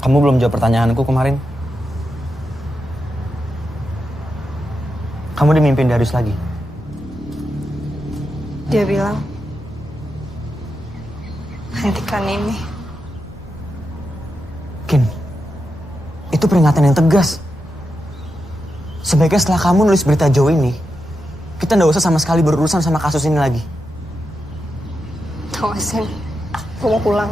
Kamu belum jawab pertanyaanku kemarin. Kamu dimimpin Darius lagi. Dia bilang, hentikan ini. Kin, itu peringatan yang tegas. Sebaiknya setelah kamu nulis berita Jo ini, kita nggak usah sama sekali berurusan sama kasus ini lagi. Awasin, gue mau pulang.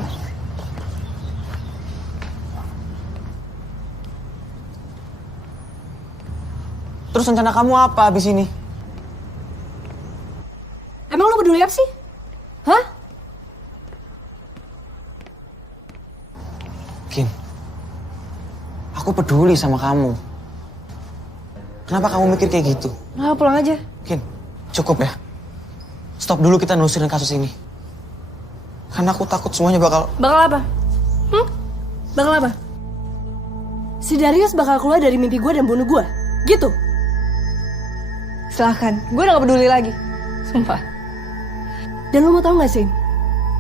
Terus rencana kamu apa abis ini? Emang lo peduli apa sih? Hah? Kin, aku peduli sama kamu. Kenapa kamu mikir kayak gitu? Nah, pulang aja. Kin, cukup ya. Stop dulu kita nelusurin kasus ini. Karena aku takut semuanya bakal... Bakal apa? Bakal apa? Si Darius bakal keluar dari mimpi gue dan bunuh gue. Gitu? Silahkan, gue udah gak peduli lagi. Sumpah. Dan lo mau tau gak sih?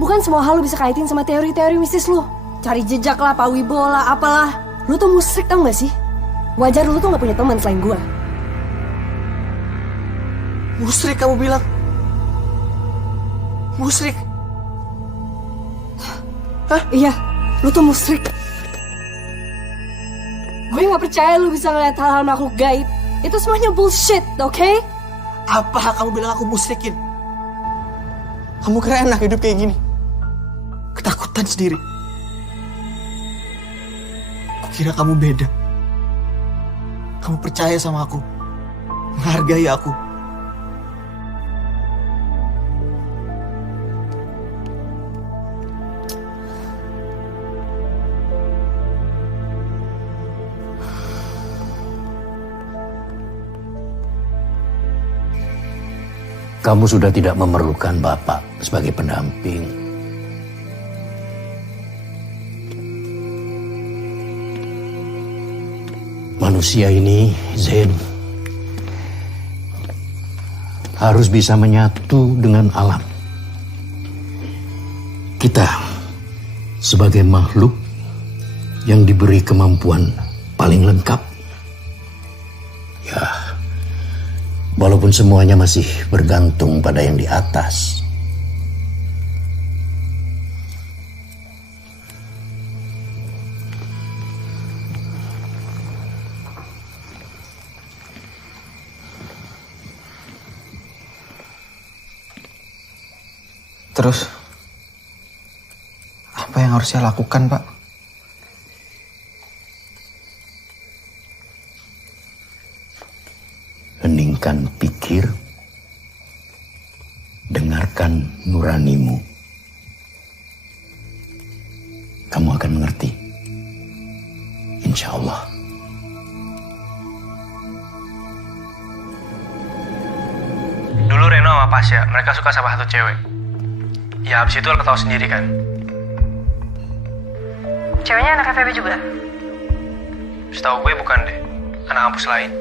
Bukan semua hal lo bisa kaitin sama teori-teori mistis lo. Cari jejak lah, Pak Wibo lah, apalah. Lo tuh musrik tau gak sih? Wajar lo tuh gak punya teman selain gue. Musrik kamu bilang? Musrik? Hah? Iya, lo tuh musrik. Gue gak percaya lo bisa ngeliat hal-hal makhluk gaib. Itu semuanya bullshit, oke? Apa kamu bilang aku musrikin? Kamu kira enak hidup kayak gini? Ketakutan sendiri. Kukira kamu beda. Kamu percaya sama aku. Menghargai aku. Kamu sudah tidak memerlukan Bapak sebagai pendamping. Manusia ini, Zain, harus bisa menyatu dengan alam. Kita sebagai makhluk yang diberi kemampuan paling lengkap. Ya, walaupun semuanya masih bergantung pada yang di atas. Terus, apa yang harus saya lakukan, Pak? Heningkan pikir, dengarkan nuranimu. Kamu akan mengerti. Insya Allah. Dulu Reno sama Pasya, mereka suka sama satu cewek. Ya abis itu lo ketawa sendiri kan. Ceweknya anak FEB juga? Setahu gue bukan deh, anak kampus lain.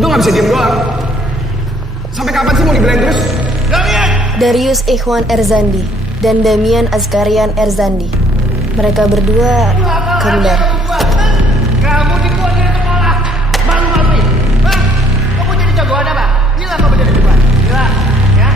Lu tuh gak bisa diem doang. Sampai kapan sih mau dibelain terus? Darius Ikhwan Erzandi dan Damian Azkarian Erzandi. Mereka berdua kembar. Kamu dikeluar dari sekolah. Malu Malvi. Hah? Kamu jadi jagoan apa? Gila kamu jadi jagoan. Gila. Ya?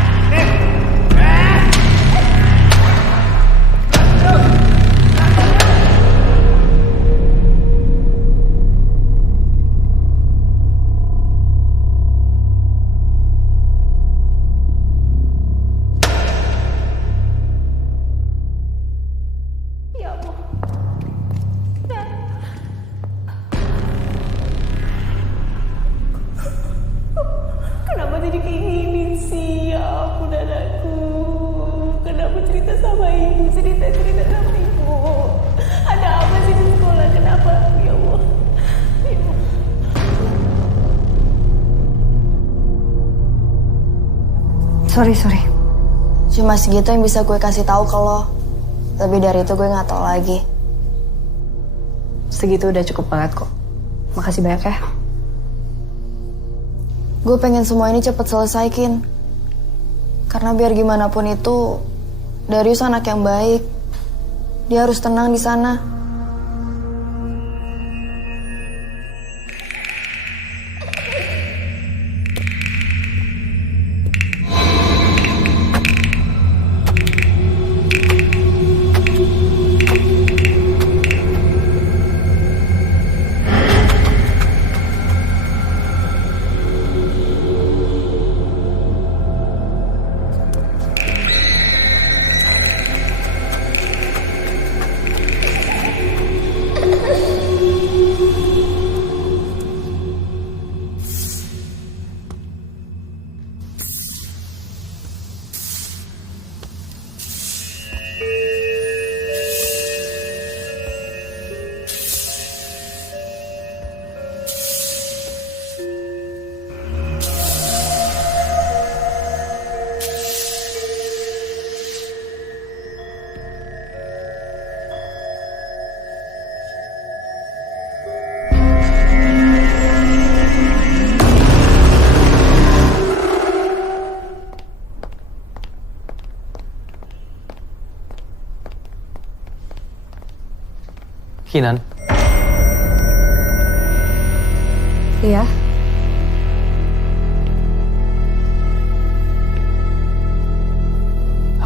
Kenapa jadi kayak gini sih? Ya ampun anakku. Kenapa cerita sama ibu? Cerita sama ibu. Ada apa sih di sekolah? Kenapa? Ya Allah. Ya Allah. Sorry. Cuma segitu yang bisa gue kasih tahu ke lo. Lebih dari itu gue nggak tahu lagi. Segitu udah cukup banget kok. Makasih banyak ya. Gue pengen semua ini cepet selesaikin. Karena biar gimana pun itu, Darius anak yang baik. Dia harus tenang di sana. Kinan, Iya.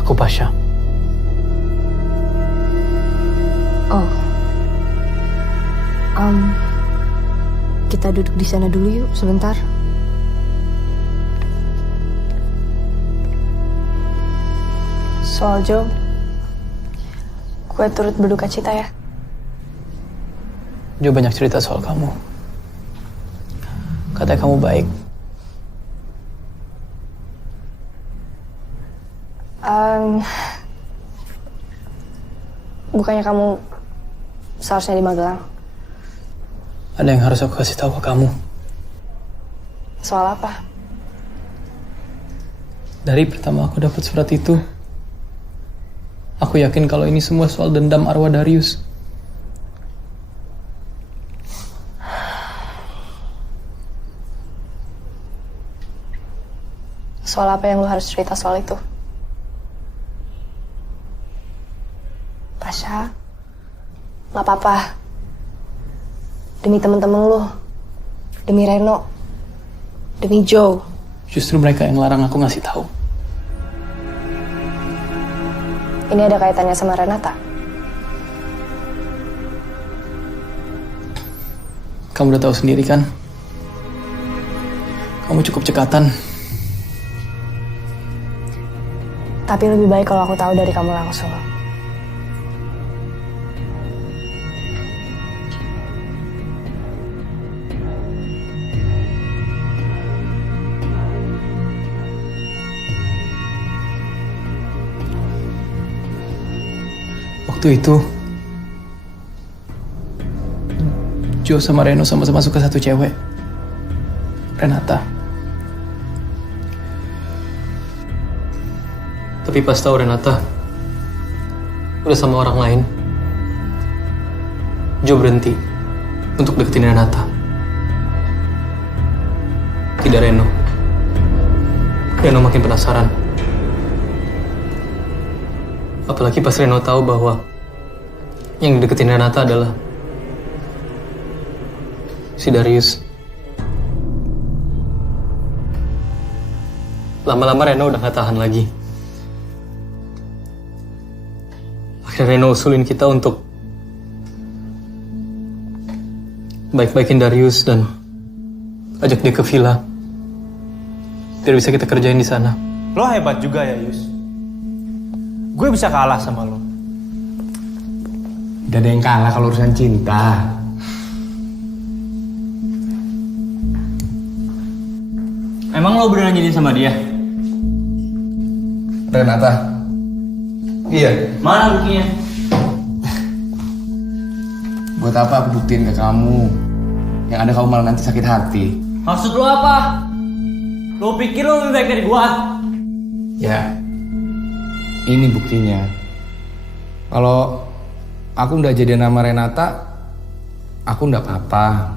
aku Pasha. Oh. Kita duduk di sana dulu yuk sebentar. Soal Joe, gue turut berduka cita ya. Joe banyak cerita soal kamu. Katanya kamu baik. Bukannya kamu seharusnya di Magelang? Ada yang harus aku kasih tahu ke kamu. Soal apa? Dari pertama aku dapat surat itu, aku yakin kalau ini semua soal dendam arwah Darius. Soal apa yang lu harus cerita soal itu? Pasha, gak apa-apa. Demi temen-temen lu, demi Reno, demi Joe. Justru mereka yang larang aku ngasih tahu. Ini ada kaitannya sama Renata? Kamu udah tahu sendiri kan? Kamu cukup cekatan. Tapi lebih baik kalau aku tahu dari kamu langsung. Waktu itu, Joe sama Reno sama-sama suka satu cewek, Renata. Tapi pas tahu Renata udah sama orang lain, Joe berhenti untuk deketin Renata. tidak Reno. Reno makin penasaran. Apalagi pas Reno tahu bahwa yang dideketin Renata adalah si Darius. Lama-lama Reno udah gak tahan lagi. Akhirnya Reno usulin kita untuk baik-baikin Darius dan ajak dia ke villa. Biar bisa kita kerjain di sana. Lo hebat juga ya, Yus. Gue bisa kalah sama lo. Gak ada yang kalah kalau urusan cinta. Emang lo beneran jadi sama dia? Renata. Iya. Mana buktinya? Buat apa aku buktiin ke kamu? Yang ada kamu malah nanti sakit hati. Maksud lo apa? Lo pikir lo lebih baik dari gua? Ya, ini buktinya. Kalau aku udah jadi nama Renata, aku nggak apa-apa.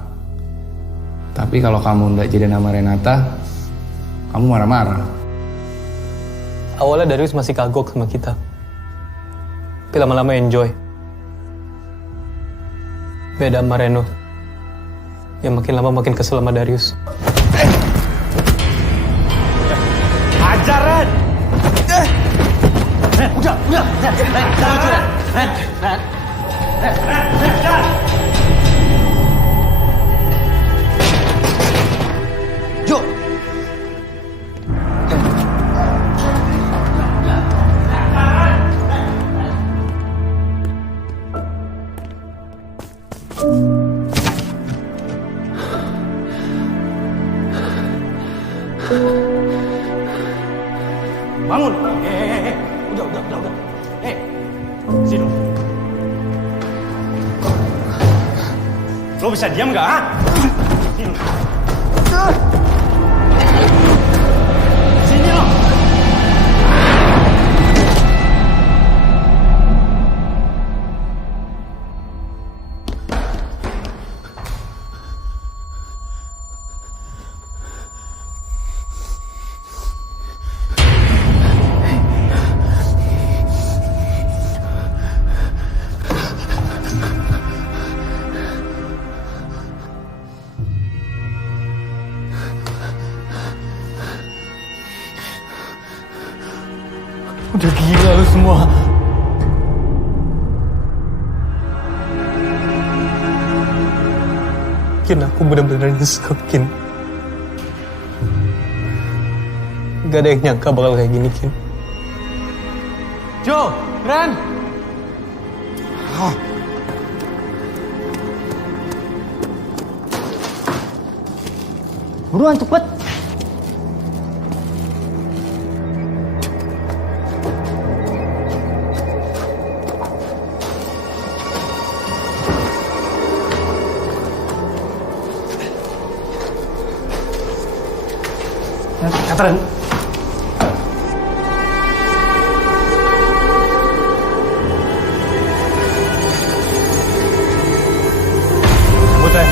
Tapi kalau kamu nggak jadi nama Renata, kamu marah-marah. Awalnya Darius masih kagok sama kita. Tapi lama-lama enjoy. Beda sama Reno. Yang makin lama makin kesel sama Darius. Ajaran! Udah. Yuk! Bangun. Udah. Sini. Lo bisa diam nggak? Ah? Sini. Sini lo. Udah gila lu semua. Kin, aku benar-benar nyesel, Kin. Gak ada yang nyangka bakal kayak gini, Kin. Jo, Ren. Buruan cepet. Catherine. Butet.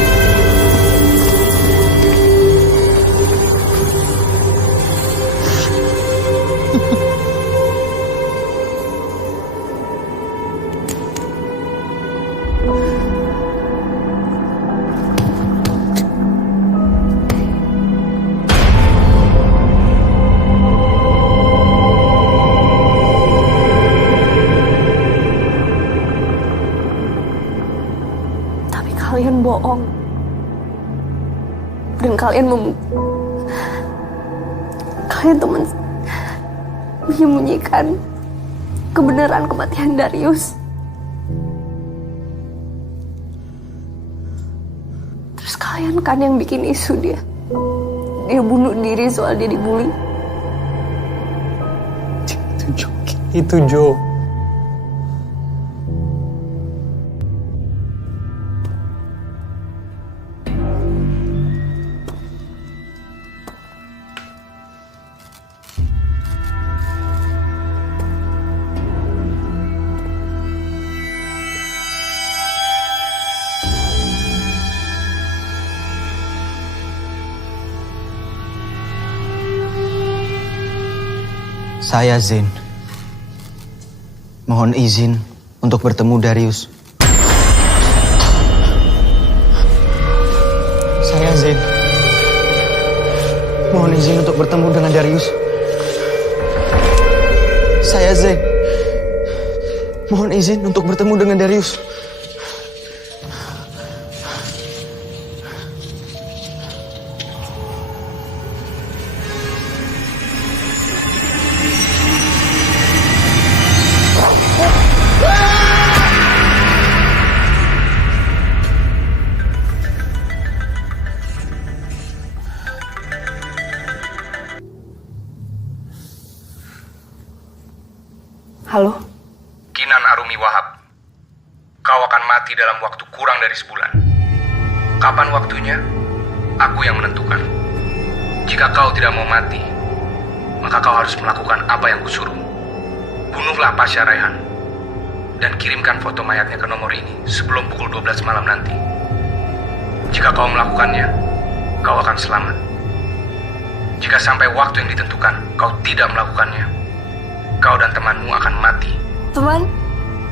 Kalian bohong. Dan kalian teman menyembunyikan kebenaran kematian Darius. Terus kalian kan yang bikin isu dia bunuh diri soal dia dibully. Itu Jo. Saya Zain. Mohon izin untuk bertemu Darius. Saya Zain. Mohon izin untuk bertemu dengan Darius. Saya Zain. Mohon izin untuk bertemu dengan Darius. Halo? Kinan Arumi Wahab, kau akan mati dalam waktu kurang dari sebulan. Kapan waktunya? Aku yang menentukan. Jika kau tidak mau mati, maka kau harus melakukan apa yang kusuruh. Bunuhlah Pasha Raihan dan kirimkan foto mayatnya ke nomor ini sebelum pukul 12 malam nanti. Jika kau melakukannya, kau akan selamat. Jika sampai waktu yang ditentukan kau tidak melakukannya, kau dan temanmu akan mati. Teman?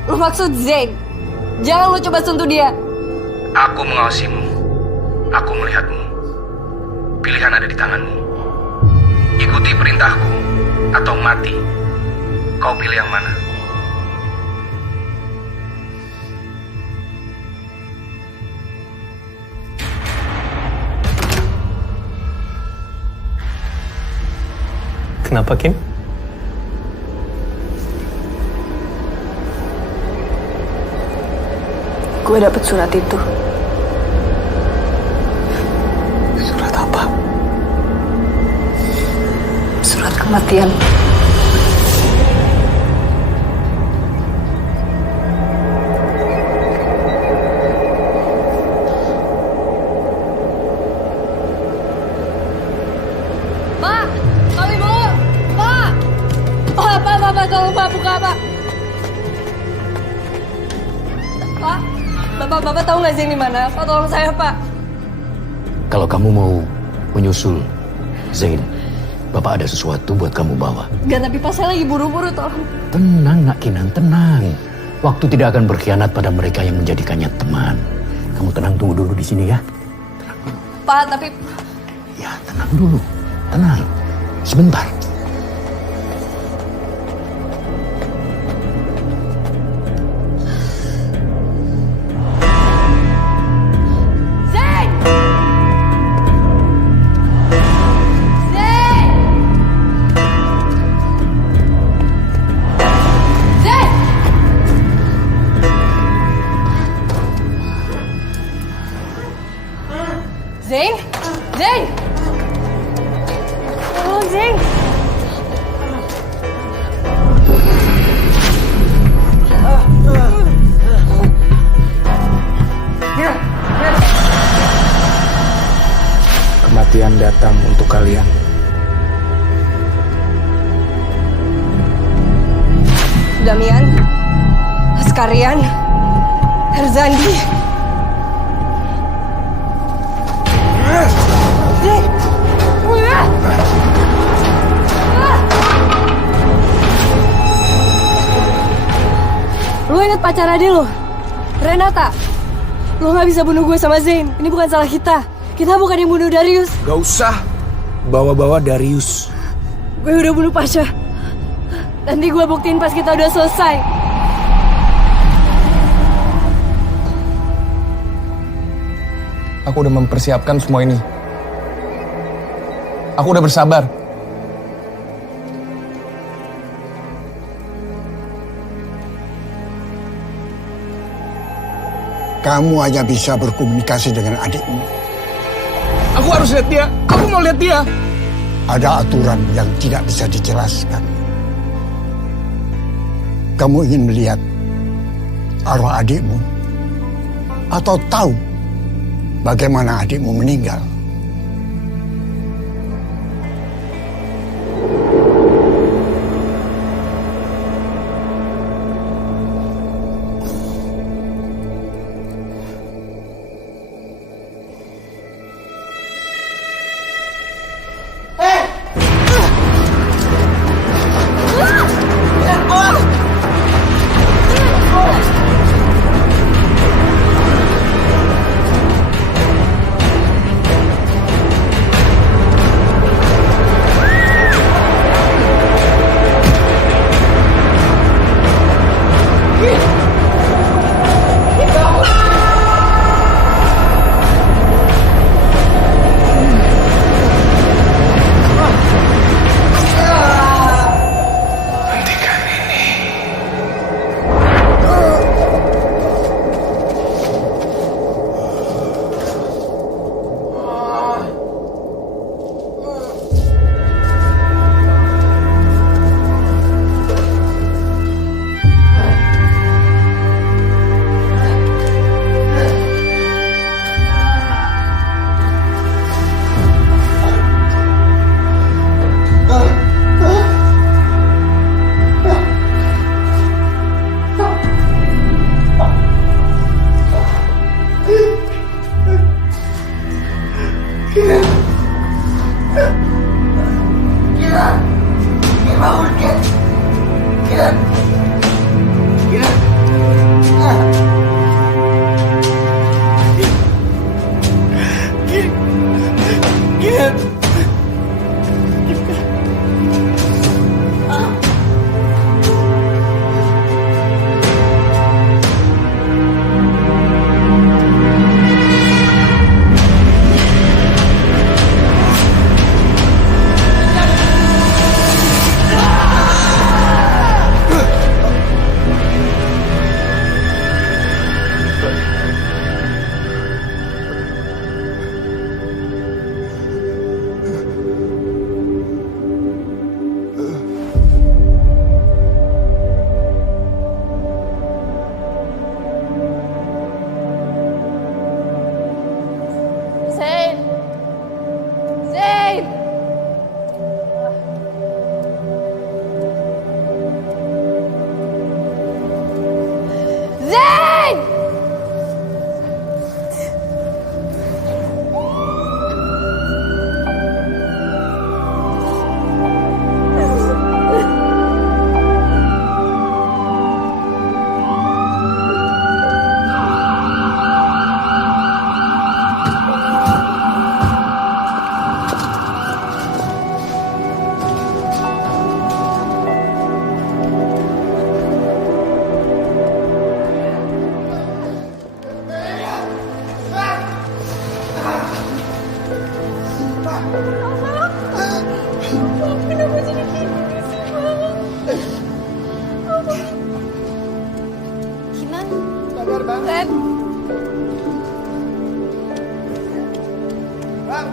Lu maksud Zain? Jangan lu coba sentuh dia. Aku mengawasimu. Aku melihatmu. Pilihan ada di tanganmu. Ikuti perintahku atau mati. Kau pilih yang mana? Kenapa, Kim? Gue dapet surat itu. Surat apa? Surat kematian. Pak! Kami mau! Pak! Pak, tolong Pak, buka Pak! Pak, Bapak tahu nggak Zain di mana? Pak, tolong saya Pak. Kalau kamu mau menyusul Zain, Bapak ada sesuatu buat kamu bawa. Gak, tapi Pak, saya lagi buru-buru, tolong. Tenang, Nak Kinan, tenang. Waktu tidak akan berkhianat pada mereka yang menjadikannya teman. Kamu tenang, tunggu dulu di sini ya. Pak, tapi... Ya, tenang dulu. Tenang. Sebentar. Zain! Zain! Zain! Zain? Zain! Tolong, Zain! Kematian datang untuk kalian. Damian, Askarian, Herzandi. Zain! Lu inget pacar adik lu? Renata. Lu gak bisa bunuh gue sama Zain. Ini bukan salah kita. Kita bukan yang bunuh Darius. Gak usah bawa-bawa Darius. Gue udah bunuh Pasha. Nanti gue buktiin pas kita udah selesai. Aku udah mempersiapkan semua ini. Aku udah bersabar. Kamu hanya bisa berkomunikasi dengan adikmu. Aku harus lihat dia. Aku mau lihat dia. Ada aturan yang tidak bisa dijelaskan. Kamu ingin melihat arwah adikmu? Atau tahu bagaimana adikmu meninggal? Bang. Ren. Bang.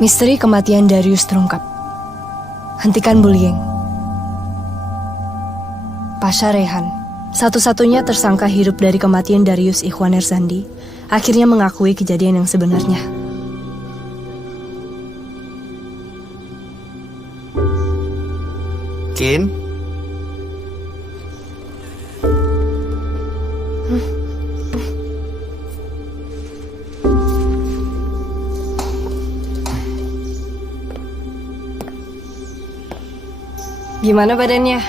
Misteri kematian Darius terungkap. Hentikan bullying. Pasha Rehan, satu-satunya tersangka hidup dari kematian Darius Ikhwan Erzandi, akhirnya mengakui kejadian yang sebenarnya. Kin? Gimana badannya?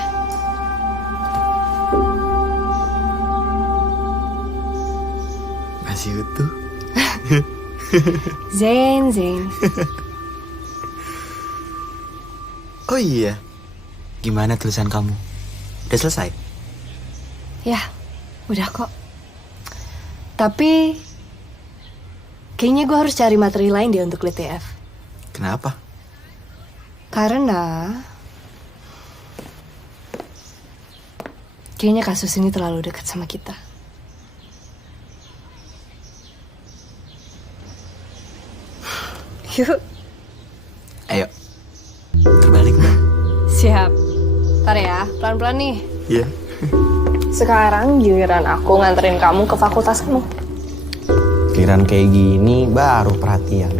Masih utuh. Zain. Oh iya. Gimana tulisan kamu? Udah selesai? Ya, udah kok. Tapi kayaknya gue harus cari materi lain deh untuk LTF. Kenapa? Karena kayaknya kasus ini terlalu dekat sama kita. Yuk. Ayo. Terbalik nih. Siap. Ntar ya, pelan-pelan nih. Iya. Sekarang giliran aku nganterin kamu ke fakultas kamu. Giliran kayak gini baru perhatian.